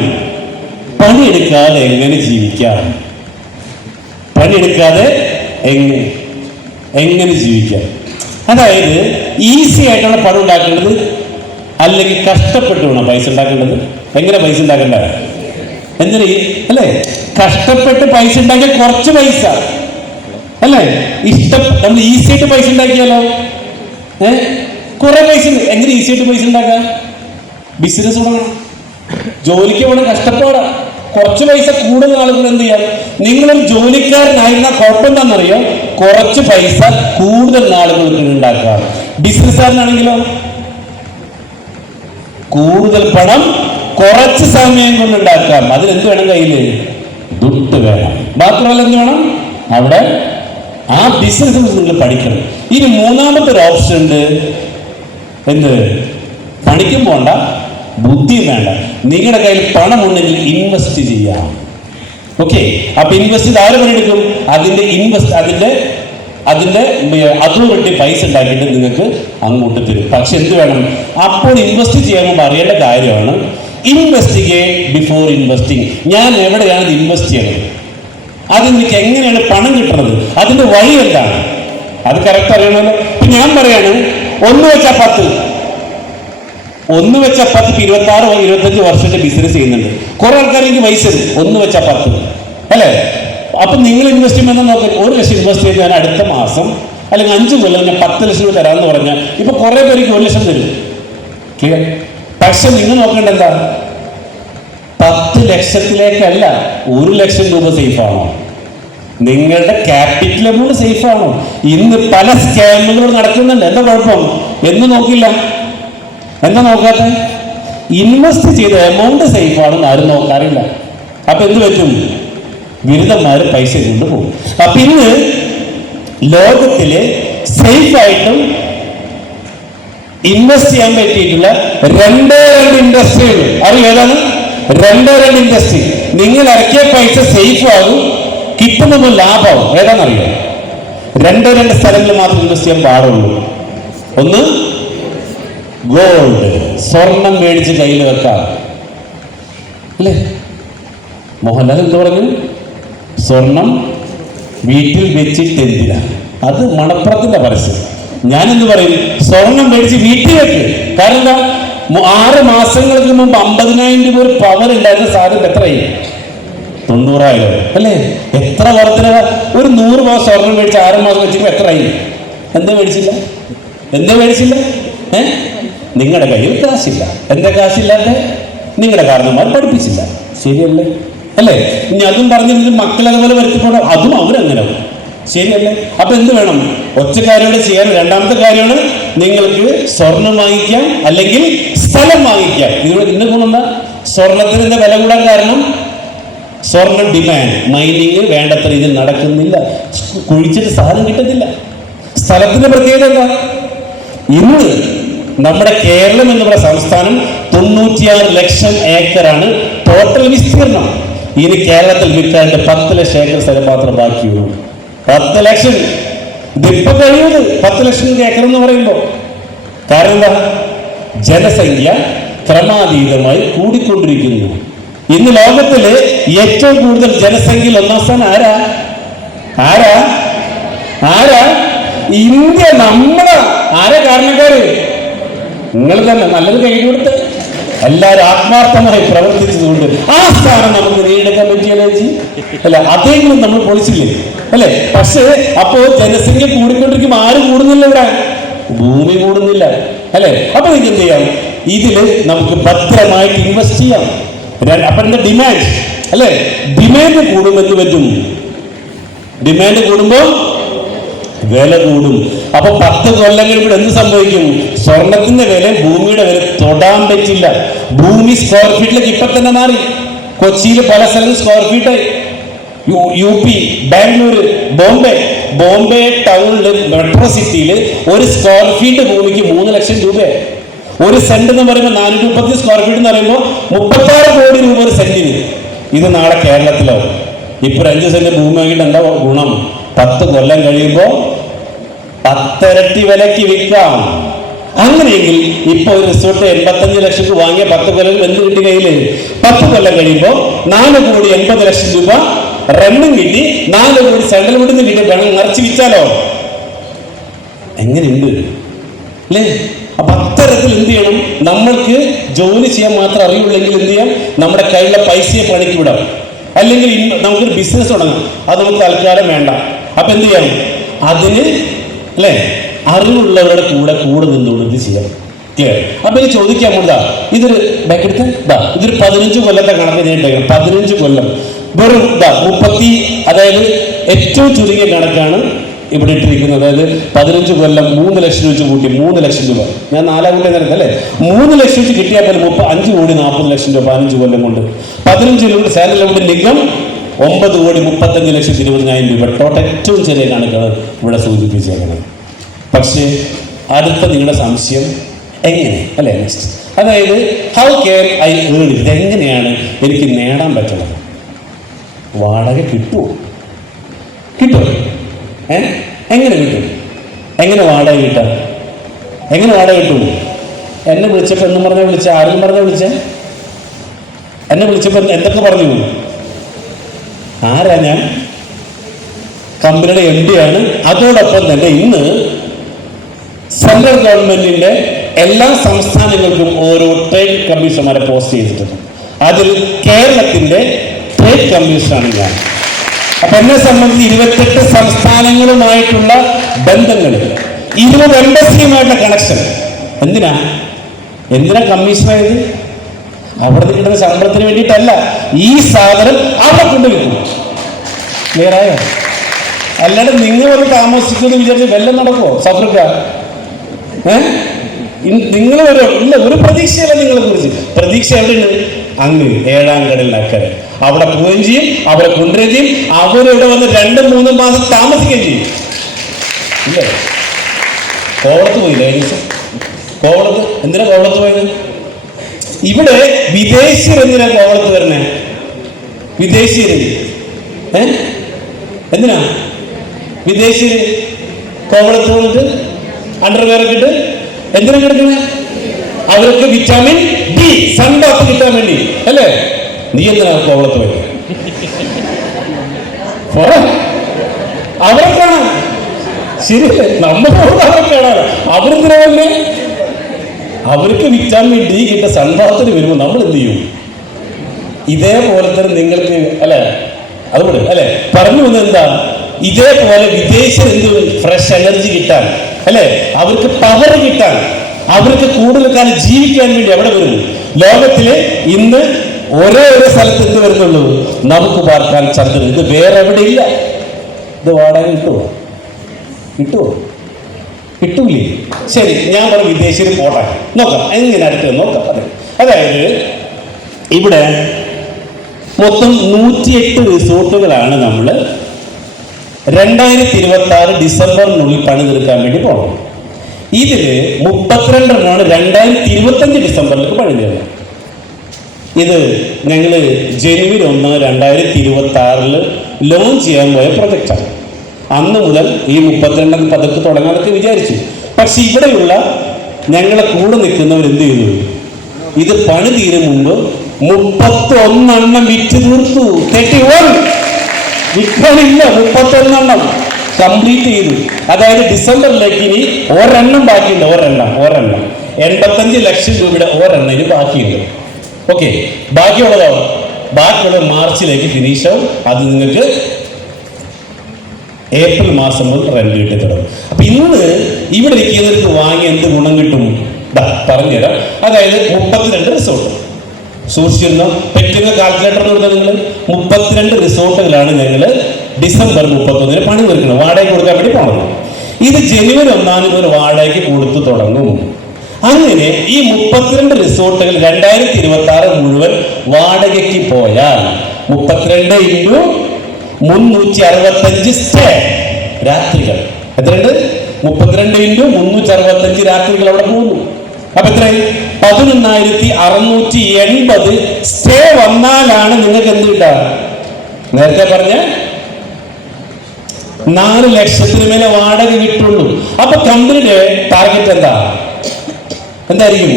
പണിയെടുക്കാതെ എങ്ങനെ ജീവിക്കാം? പണിയെടുക്കാതെ എങ്ങനെ ജീവിക്കാം? അതായത് ഈസി ആയിട്ടാണ് പണം ഉണ്ടാക്കേണ്ടത്, അല്ലെങ്കിൽ കഷ്ടപ്പെട്ട് വേണം പൈസ ഉണ്ടാക്കേണ്ടത്. എങ്ങനെ പൈസ ഉണ്ടാക്കണ്ട? എന്തിനാ? അല്ലേ? കഷ്ടപ്പെട്ട് പൈസ ഉണ്ടാക്കിയ കുറച്ച് പൈസ അല്ലേ? നമ്മൾ ഈസി ആയിട്ട് പൈസ ഉണ്ടാക്കിയാലോ കുറെ പൈസ. എങ്ങനെ ഈസി ആയിട്ട് പൈസ ഉണ്ടാക്കാം? ബിസിനസ് തുടങ്ങണം, ജോലിക്ക് പോകണം, കഷ്ടപ്പാടാ. കുറച്ച് പൈസ കൂടുതൽ ആളുകൾ എന്ത് ചെയ്യാം? നിങ്ങളൊരു ജോലിക്കാരനായിരുന്ന കുഴപ്പം എന്താണെന്നറിയോ? കുറച്ച് പൈസ കൂടുതൽ ആളുകൾക്ക് ഉണ്ടാക്കാം. ബിസിനസ്സുകാരനാണെങ്കിലോ കൂടുതൽ പണം കുറച്ച് സമയം കൊണ്ട് ഉണ്ടാക്കാം. അതിനെന്ത് വേണം? കയ്യില് ദുട്ട് വേണം. മാത്രമല്ല എന്ത് വേണം? അവിടെ ആ ബിസിനസ് നിങ്ങൾ പഠിക്കണം. ഇനി മൂന്നാമത്തെ ഒരു ഓപ്ഷൻ ഉണ്ട്. എന്ത്? പണിക്കും പോണ്ട, ബുദ്ധിയും വേണ്ട. നിങ്ങളുടെ കയ്യിൽ പണം ഉണ്ടെങ്കിൽ ഇൻവെസ്റ്റ് ചെയ്യാം. ഓക്കെ. അപ്പൊ ഇൻവെസ്റ്റ് ചെയ്ത് ആര് പണിയെടുക്കും? അതിന്റെ അതോറിറ്റി പൈസ ഉണ്ടാക്കിയിട്ട് നിങ്ങൾക്ക് അങ്ങോട്ട് തരും. പക്ഷെ എന്ത് വേണം? അപ്പോൾ ഇൻവെസ്റ്റ് ചെയ്യാൻ അറിയേണ്ട കാര്യമാണ്, ഇൻവെസ്റ്റിഗേറ്റ് ബിഫോർ ഇൻവെസ്റ്റിംഗ്. ഞാൻ എവിടെയാണ് ഇത് ഇൻവെസ്റ്റ് ചെയ്യണത്? അത് എനിക്ക് എങ്ങനെയാണ് പണം കിട്ടുന്നത്? അതിന്റെ വഴി എന്താണ്? അത് കറക്റ്റ് അറിയണമല്ലോ. ഇപ്പൊ ഞാൻ പറയാണ് 1 വെച്ചാൽ 10, 1 വെച്ചാൽ 10, 26 25 വർഷത്തെ ബിസിനസ് ചെയ്യുന്നുണ്ട്. കുറെ ആൾക്കാർ എനിക്ക് പൈസ 1 വെച്ചാൽ 10 അല്ലേ? അപ്പൊ നിങ്ങൾ ഇൻവെസ്റ്റ്മെന്റ് നോക്കി 1 ലക്ഷം ഇൻവെസ്റ്റ് ചെയ്ത് ഞാൻ അടുത്ത മാസം അല്ലെങ്കിൽ 5 കൊല്ലം ഞാൻ 10 ലക്ഷം രൂപ തരാമെന്ന് പറഞ്ഞാൽ ഇപ്പൊ കുറെ പേർക്ക് 1 ലക്ഷം തരും. ക്ലിയർ? പക്ഷെ നിങ്ങൾ നോക്കേണ്ട എന്താ? 10 ലക്ഷത്തിലേക്കല്ല, 1 ലക്ഷം രൂപ സേഫ് ആണോ? നിങ്ങളുടെ ക്യാപിറ്റൽ എമൗണ്ട് സേഫ് ആണോ? ഇന്ന് പല സ്കാമുകളും നടക്കുന്നുണ്ട്. എന്താ കുഴപ്പം? എന്ന് നോക്കില്ല. എന്താ നോക്കാത്ത? ഇൻവെസ്റ്റ് ചെയ്ത എമൗണ്ട് സേഫ് ആണെന്ന് ആരും നോക്കാറില്ല. അപ്പൊ എന്ത് പറ്റും? ബിരുദന്മാര് പൈസ കൊണ്ടുപോകും. അപ്പൊ ഇന്ന് ലോകത്തില് സേഫായിട്ടും ഇൻവെസ്റ്റ് ചെയ്യാൻ പറ്റിയിട്ടുള്ള രണ്ട് ഇൻഡസ്ട്രികൾ അറിയോ? ഏതാണ്? രണ്ട് ഇൻഡസ്ട്രി. നിങ്ങൾ ഇറക്കിയ പൈസ സേഫ് ആകും, കിട്ടുന്ന ലാഭമാവും. ഏതാണെന്നറിയോ? രണ്ട് സ്ഥലങ്ങളിൽ മാത്രം ഇൻവെസ്റ്റ് ചെയ്യാൻ പാടുള്ളൂ. ഒന്ന് ഗോൾഡ്, സ്വർണം മേടിച്ച് കയ്യിൽ വെക്കാം അല്ലേ? മോഹൻലാൽ എന്ത് പറഞ്ഞു? സ്വർണം വീട്ടിൽ വെച്ചിട്ട് എന്തിനാ? അത് മണപ്പുറത്തിന്റെ പരസ്യം. ഞാനെന്ത് പറയും? സ്വർണം മേടിച്ച് വീട്ടിൽ വെക്ക്. കാരണം എന്താ? 6 മാസങ്ങൾക്ക് മുമ്പ് 50,000 രൂപ ഒരു പവർ ഉണ്ടായിരുന്ന സാധനം എത്രയായി? 90,000 അല്ലേ? എത്ര വർധന! ഒരു 100 രൂപ സ്വർണം മേടിച്ച് 6 മാസം വെച്ചപ്പോ എത്രയായി? എന്താ മേടിച്ചില്ല? നിങ്ങളുടെ കയ്യിൽ കാശില്ല. എന്താ കാശില്ലാത്ത? നിങ്ങളുടെ കാരണന്മാർ പഠിപ്പിച്ചില്ല. ശരിയല്ലേ? അല്ലേ? ഇനി അതും പറഞ്ഞിട്ട് മക്കൾ അതുപോലെ വരുത്തിപ്പോണോ? അതും അവരങ്ങനെ. ശരിയല്ലേ? അപ്പൊ എന്ത് വേണം? ഒറ്റ കാര്യോടെ ചെയ്യാൻ. രണ്ടാമത്തെ കാര്യമാണ് നിങ്ങൾക്ക് സ്വർണം വാങ്ങിക്കാം, അല്ലെങ്കിൽ സ്ഥലം വാങ്ങിക്കാം. ഇന്ന് ഗുണമെന്താ? സ്വർണത്തിന് എന്താ വില കൂടാൻ കാരണം? സ്വർണം ഡിമാൻഡ്. മൈനിങ് വേണ്ടത്ര ഇതിൽ നടക്കുന്നില്ല, കുഴിച്ചിട്ട് സാധനം കിട്ടുന്നില്ല. സ്ഥലത്തിന്റെ പ്രത്യേകത എന്താ? ഇന്ന് നമ്മുടെ കേരളം എന്ന് പറയുന്ന സംസ്ഥാനം 96 ലക്ഷം ഏക്കറാണ് ടോട്ടൽ വിസ്തീർണം. ഇനി കേരളത്തിൽ വിൽക്കാണ്ട് 10 ലക്ഷം ഏക്കർ സ്ഥലം മാത്രം ബാക്കിയുള്ളൂ. 10 ലക്ഷം. ഇതിപ്പോ കഴിയുന്നത് 10 ലക്ഷം ഏക്കർ എന്ന് പറയുമ്പോ. കാരണം എന്താ? ജനസംഖ്യ ക്രമാതീതമായി കൂടിക്കൊണ്ടിരിക്കുന്നു. ഇന്ന് ലോകത്തില് ഏറ്റവും കൂടുതൽ ജനസംഖ്യയിൽ 1-ാം സ്ഥാനം ആരാ? ഇന്ത്യ. നമ്മുടെ ആരാ കാരണക്കാര്? നിങ്ങൾ തന്നെ. നല്ലത് കൈ കൊടുത്ത് എല്ലാവരും ആത്മാർത്ഥമായി പ്രവർത്തിച്ചതുകൊണ്ട് ആ സ്ഥാനം നമുക്ക് നേടിയെടുക്കാൻ പറ്റിയല്ലേ അല്ല? അതെങ്കിലും നമ്മൾ പൊളിച്ചില്ലേ അല്ലെ? പക്ഷേ അപ്പോ ജനസംഖ്യ കൂടിക്കൊണ്ടിരിക്കുമ്പോൾ ആര് കൂടുന്നില്ല? ഇവിടെ ഭൂമി കൂടുന്നില്ല അല്ലെ? അപ്പൊ നിങ്ങൾക്ക് എന്ത് ചെയ്യാം? ഇതില് നമുക്ക് ഭദ്രമായിട്ട് ഇൻവെസ്റ്റ് ചെയ്യാം. അപ്പൊ എന്താ? ഡിമാൻഡ് അല്ലെ? ഡിമാൻഡ് കൂടുമെന്ന് പറ്റും. ഡിമാൻഡ് കൂടുമ്പോ വില കൂടും. അപ്പൊ 10 കൊല്ലം കഴിയുമ്പോൾ എന്ത് സംഭവിക്കും? സ്വർണത്തിന്റെ വില ഭൂമിയുടെ വില തൊടാൻ പറ്റില്ല. ഭൂമി സ്ക്വയർ ഫീറ്റിലേക്ക് ഇപ്പൊ തന്നെ മാറി. കൊച്ചിയിൽ പല സ്ഥലത്തും square feet. UP, Bangalore, Bombay ടൗണില്, മെട്രോ സിറ്റിയില് ഒരു സ്ക്വയർ ഫീറ്റ് ഭൂമിക്ക് 3 ലക്ഷം രൂപ. ഒരു സെന്റ് എന്ന് പറയുമ്പോൾ 430 സ്ക്വയർ ഫീറ്റ് എന്ന് പറയുമ്പോൾ 36 കോടി രൂപ ഒരു സെന്റിന്. ഇത് നാളെ കേരളത്തിലോ? ഇപ്പൊ 5 സെന്റ് ഭൂമി വാങ്ങിയിട്ട് എന്താ ഗുണം? 10 കൊല്ലം കഴിയുമ്പോ 10 ഇരട്ടി വിലക്ക് വിൽക്കാം. അങ്ങനെയെങ്കിൽ ഇപ്പൊ ഒരു റിസോർട്ട് 85 ലക്ഷക്ക് വാങ്ങിയ 10 കൊല്ലം എന്ത് കിട്ടി കയ്യില്? 10 കൊല്ലം കഴിയുമ്പോ 4,80,00,000 രൂപ റെന്റും കിട്ടി, 4 കോടി സെൻട്രൽ വീട്ടിൽ നിന്ന് കിട്ടി. വേണം നിറച്ച് വിറ്റാലോ? എങ്ങനെയുണ്ട് അല്ലേ? അപ്പൊ അത്തരത്തിൽ എന്ത് ചെയ്യണം? നമ്മൾക്ക് ജോലി ചെയ്യാൻ മാത്രം അറിയുള്ളെങ്കിൽ എന്ത് ചെയ്യാം? നമ്മുടെ കയ്യിലുള്ള പൈസയെ പണിക്ക് വിടാം. അല്ലെങ്കിൽ നമുക്കൊരു ബിസിനസ് തുടങ്ങാം. അത് നമുക്ക് തൽക്കാലം വേണ്ട. അപ്പൊ എന്ത് ചെയ്യാം? അതിന് അല്ലെ അറിവുള്ളവരുടെ കൂടെ നിന്നുകൊണ്ട് ഇത് ചെയ്യാം. അപ്പൊ ഇത് ചോദിക്കാൻ പോതാ, ഇതൊരു ബാക്കെടുത്ത് ഇതൊരു 15 കൊല്ലത്തെ കണക്ക് ഞാൻ 15 കൊല്ലം വെറും 30, അതായത് ഏറ്റവും ചുരുങ്ങിയ കണക്കാണ് ഇവിടെ ഇട്ടിരിക്കുന്നത്. അതായത് 15 കൊല്ലം 3 ലക്ഷം വെച്ച് കൂട്ടി 3 ലക്ഷം രൂപ. ഞാൻ 4 കൊല്ലം നേരത്തെ അല്ലേ 3 ലക്ഷം വെച്ച് കിട്ടിയാൽ പോലും 5 കോടി 40 ലക്ഷം രൂപ 15 കൊല്ലം കൊണ്ട്. 15 കൊല്ലം സാലറി കൊണ്ട് ലിംഗം 9 കോടി 35,20,000 രൂപ. ടോട്ടൽ ഏറ്റവും ചെറിയ കണക്കാണ് ഇവിടെ സൂചിപ്പിച്ചേക്കുന്നത്. പക്ഷേ അടുത്ത നിങ്ങളുടെ സംശയം എങ്ങനെ അല്ലേ? നെക്സ്റ്റ്, അതായത് ഹൗ ക്യാൻ ഐ ഏൺ? ഇതെങ്ങനെയാണ് എനിക്ക് നേടാൻ പറ്റുന്നത്? വാടക കിട്ടുമോ? എങ്ങനെ കിട്ടും? എങ്ങനെ വാടക കിട്ടാം? എങ്ങനെ വാടക കിട്ടും? എന്നെ വിളിച്ചപ്പോൾ എന്നും പറഞ്ഞാൽ വിളിച്ച? ആരും പറഞ്ഞാൽ വിളിച്ച? എന്നെ വിളിച്ചപ്പോൾ എന്തൊക്കെ പറഞ്ഞു? ആരാ ഞാൻ? കമ്പനിയുടെ MD ആണ്. അതോടൊപ്പം തന്നെ ഇന്ന് സെൻട്രൽ ഗവൺമെന്റിന്റെ എല്ലാ സംസ്ഥാനങ്ങൾക്കും ഓരോ ട്രേഡ് കമ്മീഷണർമാരെ പോസ്റ്റ് ചെയ്തിട്ടുണ്ട്. അതിൽ കേരളത്തിന്റെ ട്രേഡ് കമ്മീഷനാണ് ഞാൻ. അപ്പൊ എന്നെ സംബന്ധിച്ച് 28 സംസ്ഥാനങ്ങളുമായിട്ടുള്ള ബന്ധങ്ങൾ, 20 എംബസിയുമായിട്ടുള്ള കണക്ഷൻ. എന്തിനാ കമ്മീഷനായത്? അവിടെ കിട്ടുന്ന ശമ്പളത്തിന് വേണ്ടിയിട്ടല്ല. ഈ സാധനം അവിടെ കൊണ്ടുവയ്ക്കും. ക്ലിയറായോ? അല്ലാതെ നിങ്ങൾ ഒരു താമസിക്കുമെന്ന് വിചാരിച്ച് വെല്ലം നടക്കുമോ? സഫ്രിക്ക നിങ്ങൾ ഇല്ല, ഒരു പ്രതീക്ഷയല്ല നിങ്ങളെ കുറിച്ച്. പ്രതീക്ഷ എവിടെയുണ്ട്? അങ്ങ് 7-ാം കടലിനക്കരെ. അവിടെ പോവുകയും ചെയ്യും, അവരെ കൊണ്ടുവരികയും ചെയ്യും, അവരിവിടെ വന്ന് 2-3 മാസം താമസിക്കുകയും ചെയ്യും. ഇല്ലേ? കോവളത്ത് പോയില്ലേ കോവളത്ത്? എന്തിനാ കോവളത്ത് പോയത്? ഇവിടെ വിദേശീയർ എന്തിനാ കോവളത്ത് വരണേ? വിദേശീയര് എന്തിനാ വിദേശീയര് കോവളത്ത് വന്നിട്ട് അണ്ടർവെയറൊക്കെ ഇട്ട് എന്തിനാ കിടക്കണേ? അവർക്ക് വിറ്റാമിൻ ഡി, സൺബാത്ത് കിട്ടാൻ വേണ്ടി അല്ലേ? നീ എന്തിനാ കോവളത്ത് പോയത്? അവരെ കാണാൻ. ശരിയല്ലേ? നമ്മൾ അവരെ കാണാൻ. അവരെന്തിനാ? അവർക്ക് വിറ്റാമിൻ ഡി കിട്ട സൺബാത്തിന് വരുമ്പോൾ നമ്മൾ എന്ത് ചെയ്യും? ഇതേപോലെ തന്നെ നിങ്ങൾക്ക് അല്ലെ, അതുകൊണ്ട് അല്ലെ പറഞ്ഞു വന്നത് എന്താ? ഇതേപോലെ വിദേശം എന്ത് ഫ്രഷ് എനർജി കിട്ടാൻ അല്ലെ, അവർക്ക് പവർ കിട്ടാൻ, അവർക്ക് കൂടുതൽ കാലം ജീവിക്കാൻ വേണ്ടി അവിടെ വരും. ലോകത്തില് ഇന്ന് ഒരേ ഒരു സ്ഥലത്ത് എന്ത് വരുന്നുള്ളൂ? നമുക്ക് പാർക്കാൻ ചന്ദ്രൻ. ഇത് വേറെ എവിടെ ഇല്ല. ഇത് വാടക കിട്ടുമോ? കിട്ടൂലേ? ശരി, ഞാൻ പറഞ്ഞു വിദേശികൾ പോട്ടെ, നോക്കാം എങ്ങനെ അടുത്ത് നോക്കാം. അതായത് ഇവിടെ മൊത്തം 108 റിസോർട്ടുകളാണ് നമ്മൾ 2026 ഡിസംബറിനുള്ളിൽ പണി തീർക്കാൻ വേണ്ടി പോകണം. ഇതിൽ 32 2025 ഡിസംബറിലേക്ക് പണി തീർന്നത്. ഇത് ഞങ്ങൾ ജനുവരി 1, 2026 ലോഞ്ച് ചെയ്യാൻ പോയ പ്രൊജക്റ്റാണ്. അന്ന് മുതൽ ഈ 32 പതുക്കെ തുടങ്ങാനൊക്കെ വിചാരിച്ചു. പക്ഷെ ഇവിടെയുള്ള ഞങ്ങളെ കൂടെ നിൽക്കുന്നവർ എന്ത് ചെയ്തു? ഇത് പണി തീരും മുമ്പ് 31 വിറ്റ് തീർത്തു. 31 വിൽക്കാനില്ല, 31 കംപ്ലീറ്റ് ചെയ്തു. അതായത് ഡിസംബറിലേക്ക് ഇനി ഒരെണ്ണം ബാക്കിയുണ്ട്. ഒരെണ്ണം 85 ലക്ഷം രൂപയുടെ ഒരെണ്ണം ഇനി ബാക്കിയുണ്ട്. ഓക്കെ, ബാക്കിയുള്ളത് മാർച്ചിലേക്ക് ഫിനിഷ് ആവും. അത് നിങ്ങൾക്ക് ഏപ്രിൽ മാസം മുതൽ റെന്റ് കിട്ടി തുടങ്ങും. അപ്പൊ ഇന്ന് ഇവിടെ ഇരിക്കുന്നവർക്ക് വാങ്ങി എന്ത് ഗുണം കിട്ടും? പറഞ്ഞുതരാം. അതായത് 32 റിസോർട്ട് സൂക്ഷിച്ചിരുന്ന പെറ്റുന്ന കാൽക്കുലേറ്റർ കൊടുത്താൽ നിങ്ങൾ 32 റിസോർട്ടുകളാണ് ഞങ്ങൾ ഡിസംബർ 31 പണി തീർക്കുന്നത്, വാടക കൊടുക്കാൻ വേണ്ടി പോകണം. ഇത് ജനുവരി 1 മുതൽ വാടകയ്ക്ക് കൊടുത്തു തുടങ്ങും. അങ്ങനെ ഈ 32 റിസോർട്ടുകൾ 2026 മുഴുവൻ വാടകയ്ക്ക് പോയാൽ 32 × 365 സ്റ്റേ രാത്രികൾ. എത്രയുണ്ട്? 32 × 365 രാത്രികൾ അവിടെ പോകുന്നു. അപ്പൊ എത്രയായി? 11,680 സ്റ്റേ വന്നാലാണ് നിങ്ങൾക്ക് എന്ത് കിട്ടുക? നേരത്തെ പറഞ്ഞ 4 ലക്ഷത്തിന് മേലെ വാടക കിട്ടുള്ളൂ. അപ്പൊ കമ്പനിയുടെ ടാർഗറ്റ് എന്തായിരിക്കും?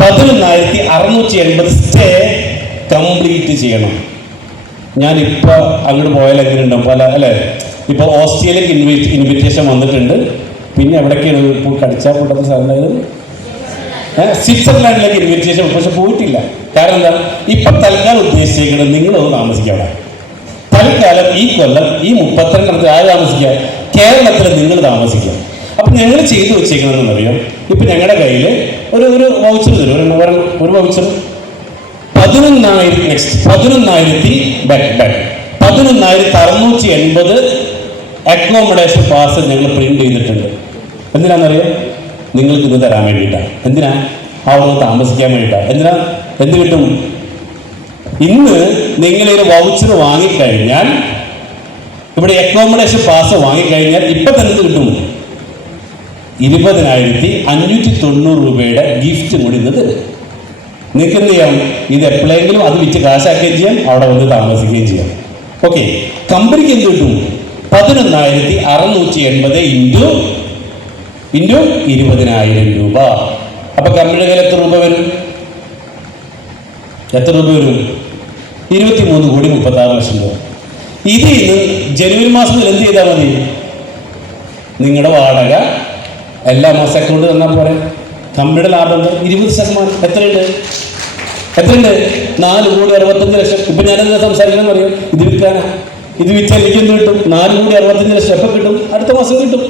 11,680 സ്റ്റേ കംപ്ലീറ്റ് ചെയ്യണം. ഞാനിപ്പോ അങ്ങോട്ട് പോയാൽ എങ്ങനെയുണ്ടാവും പല അല്ലെ? ഇപ്പൊ ഓസ്ട്രേലിയക്ക് ഇൻവിറ്റേഷൻ വന്നിട്ടുണ്ട്. പിന്നെ എവിടേക്കാണ് ഇപ്പോൾ കടിച്ചാൽ പൊട്ടുന്ന സ്ഥലം? സ്വിറ്റ്സർലാൻഡിലേക്ക് ഇൻവിറ്റേഷൻ, പക്ഷെ പോയിട്ടില്ല. കാരണം എന്താ? ഇപ്പൊ തൽക്കാലം ഉദ്ദേശിച്ചേക്കുന്നത് നിങ്ങളൊന്ന് താമസിക്കാം. തൽക്കാലം ഈ കൊല്ലം ഈ 32 ആര് താമസിക്കുക? കേരളത്തിൽ നിങ്ങൾ താമസിക്കുക. അപ്പൊ ഞങ്ങൾ ചെയ്തു വെച്ചേക്കണമെന്ന് അറിയാം. ഇപ്പൊ ഞങ്ങളുടെ കയ്യിൽ ഒരു വൗച്ചർ തരും. ഒരു വൗച്ചർ 11,680 അക്കോമഡേഷൻ പാസ് ഞങ്ങൾ പ്രിന്റ് ചെയ്തിട്ടുണ്ട്. എന്തിനാണെന്നറിയാം? നിങ്ങൾക്ക് ഇത് തരാൻ വേണ്ടിയിട്ടാണ്. എന്തിനാ? അവിടെ താമസിക്കാൻ വേണ്ടിയിട്ടാണ്. എന്ത് കിട്ടും? ഇന്ന് നിങ്ങളൊരു വൗച്ചർ വാങ്ങിക്കഴിഞ്ഞാൽ, ഇവിടെ അക്കോമഡേഷൻ പാസ് വാങ്ങിക്കഴിഞ്ഞാൽ ഇപ്പൊ തന്നെ കിട്ടും 20,590 രൂപയുടെ ഗിഫ്റ്റ് കൂടി ഇന്ന് തരും. നിങ്ങൾക്ക് എന്ത് ചെയ്യാം? ഇത് എപ്പോഴെങ്കിലും അത് വിറ്റ് കാശാക്കുകയും ചെയ്യാം, അവിടെ വന്ന് താമസിക്കുകയും ചെയ്യാം. ഓക്കെ, കമ്പനിക്ക് എന്ത് കിട്ടും? 11,680 ഇൻറ്റു 20,000 രൂപ. അപ്പൊ കമ്പനിയുടെ കയ്യിൽ എത്ര രൂപ വരും? 23,36 രൂപ. ഇത് ജനുവരി മാസം എന്ത് ചെയ്താൽ മതി? നിങ്ങളുടെ വാടക എല്ലാ മാസം അക്കൗണ്ട് തന്നാൽ പോരെ. കമ്പനിയുടെ ലാഭം 20%. എത്രയുണ്ട്? 4,65,00,000. ഇപ്പൊ ഞാനെന്താ സംസാരിക്കണം അറിയാം? ഇത് വിൽക്കാനാ. ഇത് വിറ്റാൽ എനിക്ക് എന്ത് കിട്ടും? 4,65,00,000 എപ്പോൾ കിട്ടും? അടുത്ത മാസം കിട്ടും.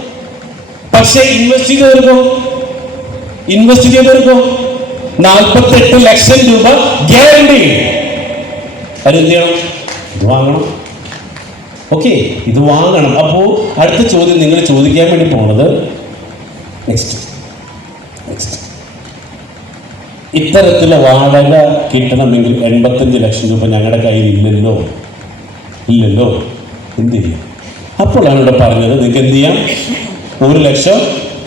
പക്ഷെ ഇൻവെസ്റ്റ് ചെയ്തെടുക്കോ 48 ലക്ഷം രൂപ ഗ്യാരണ്ടി. അതെന്ത് ചെയ്യണം? ഇത് വാങ്ങണം. ഓക്കെ, ഇത് വാങ്ങണം. അപ്പോ അടുത്ത ചോദ്യം നിങ്ങൾ ചോദിക്കാൻ വേണ്ടി പോണത് നെക്സ്റ്റ് ഇത്തരത്തിലുള്ള വാടക കിട്ടണമെങ്കിൽ 85 ലക്ഷം രൂപ ഞങ്ങളുടെ കയ്യിൽ ഇല്ലല്ലോ. എന്ത് ചെയ്യും? അപ്പോഴാണ് ഇവിടെ പറഞ്ഞത് നിങ്ങൾക്ക് എന്ത് ചെയ്യാം, 1 ലക്ഷം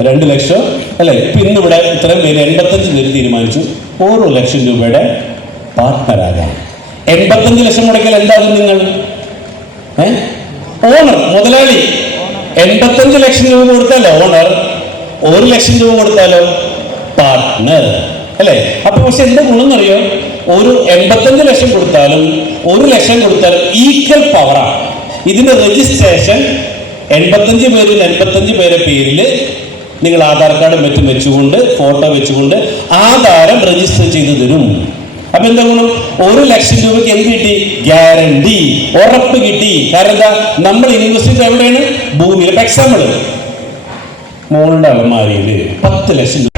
2 ലക്ഷം അല്ലെ. ഇപ്പൊ ഇന്നിവിടെ ഇത്രയും പേര് 85 പേര് തീരുമാനിച്ചു 1 ലക്ഷം രൂപയുടെ പാർട്ട്ണറാകാം. 85 ലക്ഷം മുടക്കിയാൽ എന്താകും നിങ്ങൾ? ഓണർ, മുതലാളി. 85 ലക്ഷം രൂപ കൊടുത്താലോ ഓണർ, 1 ലക്ഷം രൂപ കൊടുത്താലോ പാർട്ട്ണർ അല്ലെ. അപ്പൊ പക്ഷെ എന്താ ഗുണമെന്നറിയോ, ഒരു 85 ലക്ഷം കൊടുത്താലും 1 ലക്ഷം കൊടുത്താലും ഈക്വൽ പവറാണ്. ഇതിന്റെ രജിസ്ട്രേഷൻ 85 പേരും 85 പേരെ പേരിൽ നിങ്ങൾ ആധാർ കാർഡും മറ്റും വെച്ചുകൊണ്ട് ഫോട്ടോ വെച്ചുകൊണ്ട് ആധാരം രജിസ്റ്റർ ചെയ്തു തരും. അപ്പൊ എന്താ ഗുണം? 1 ലക്ഷം രൂപയ്ക്ക് എന്ത് കിട്ടി? ഗ്യാരണ്ടി, ഉറപ്പ് കിട്ടി. കാരണം എന്താ, നമ്മൾ ഇൻവെസ്റ്റ് ചെയ്ത് എവിടെയാണ്? ഭൂമിയിൽ. എക്സാമ്പിൾ, മോളുടെ അലമാരിയിൽ 10 ലക്ഷം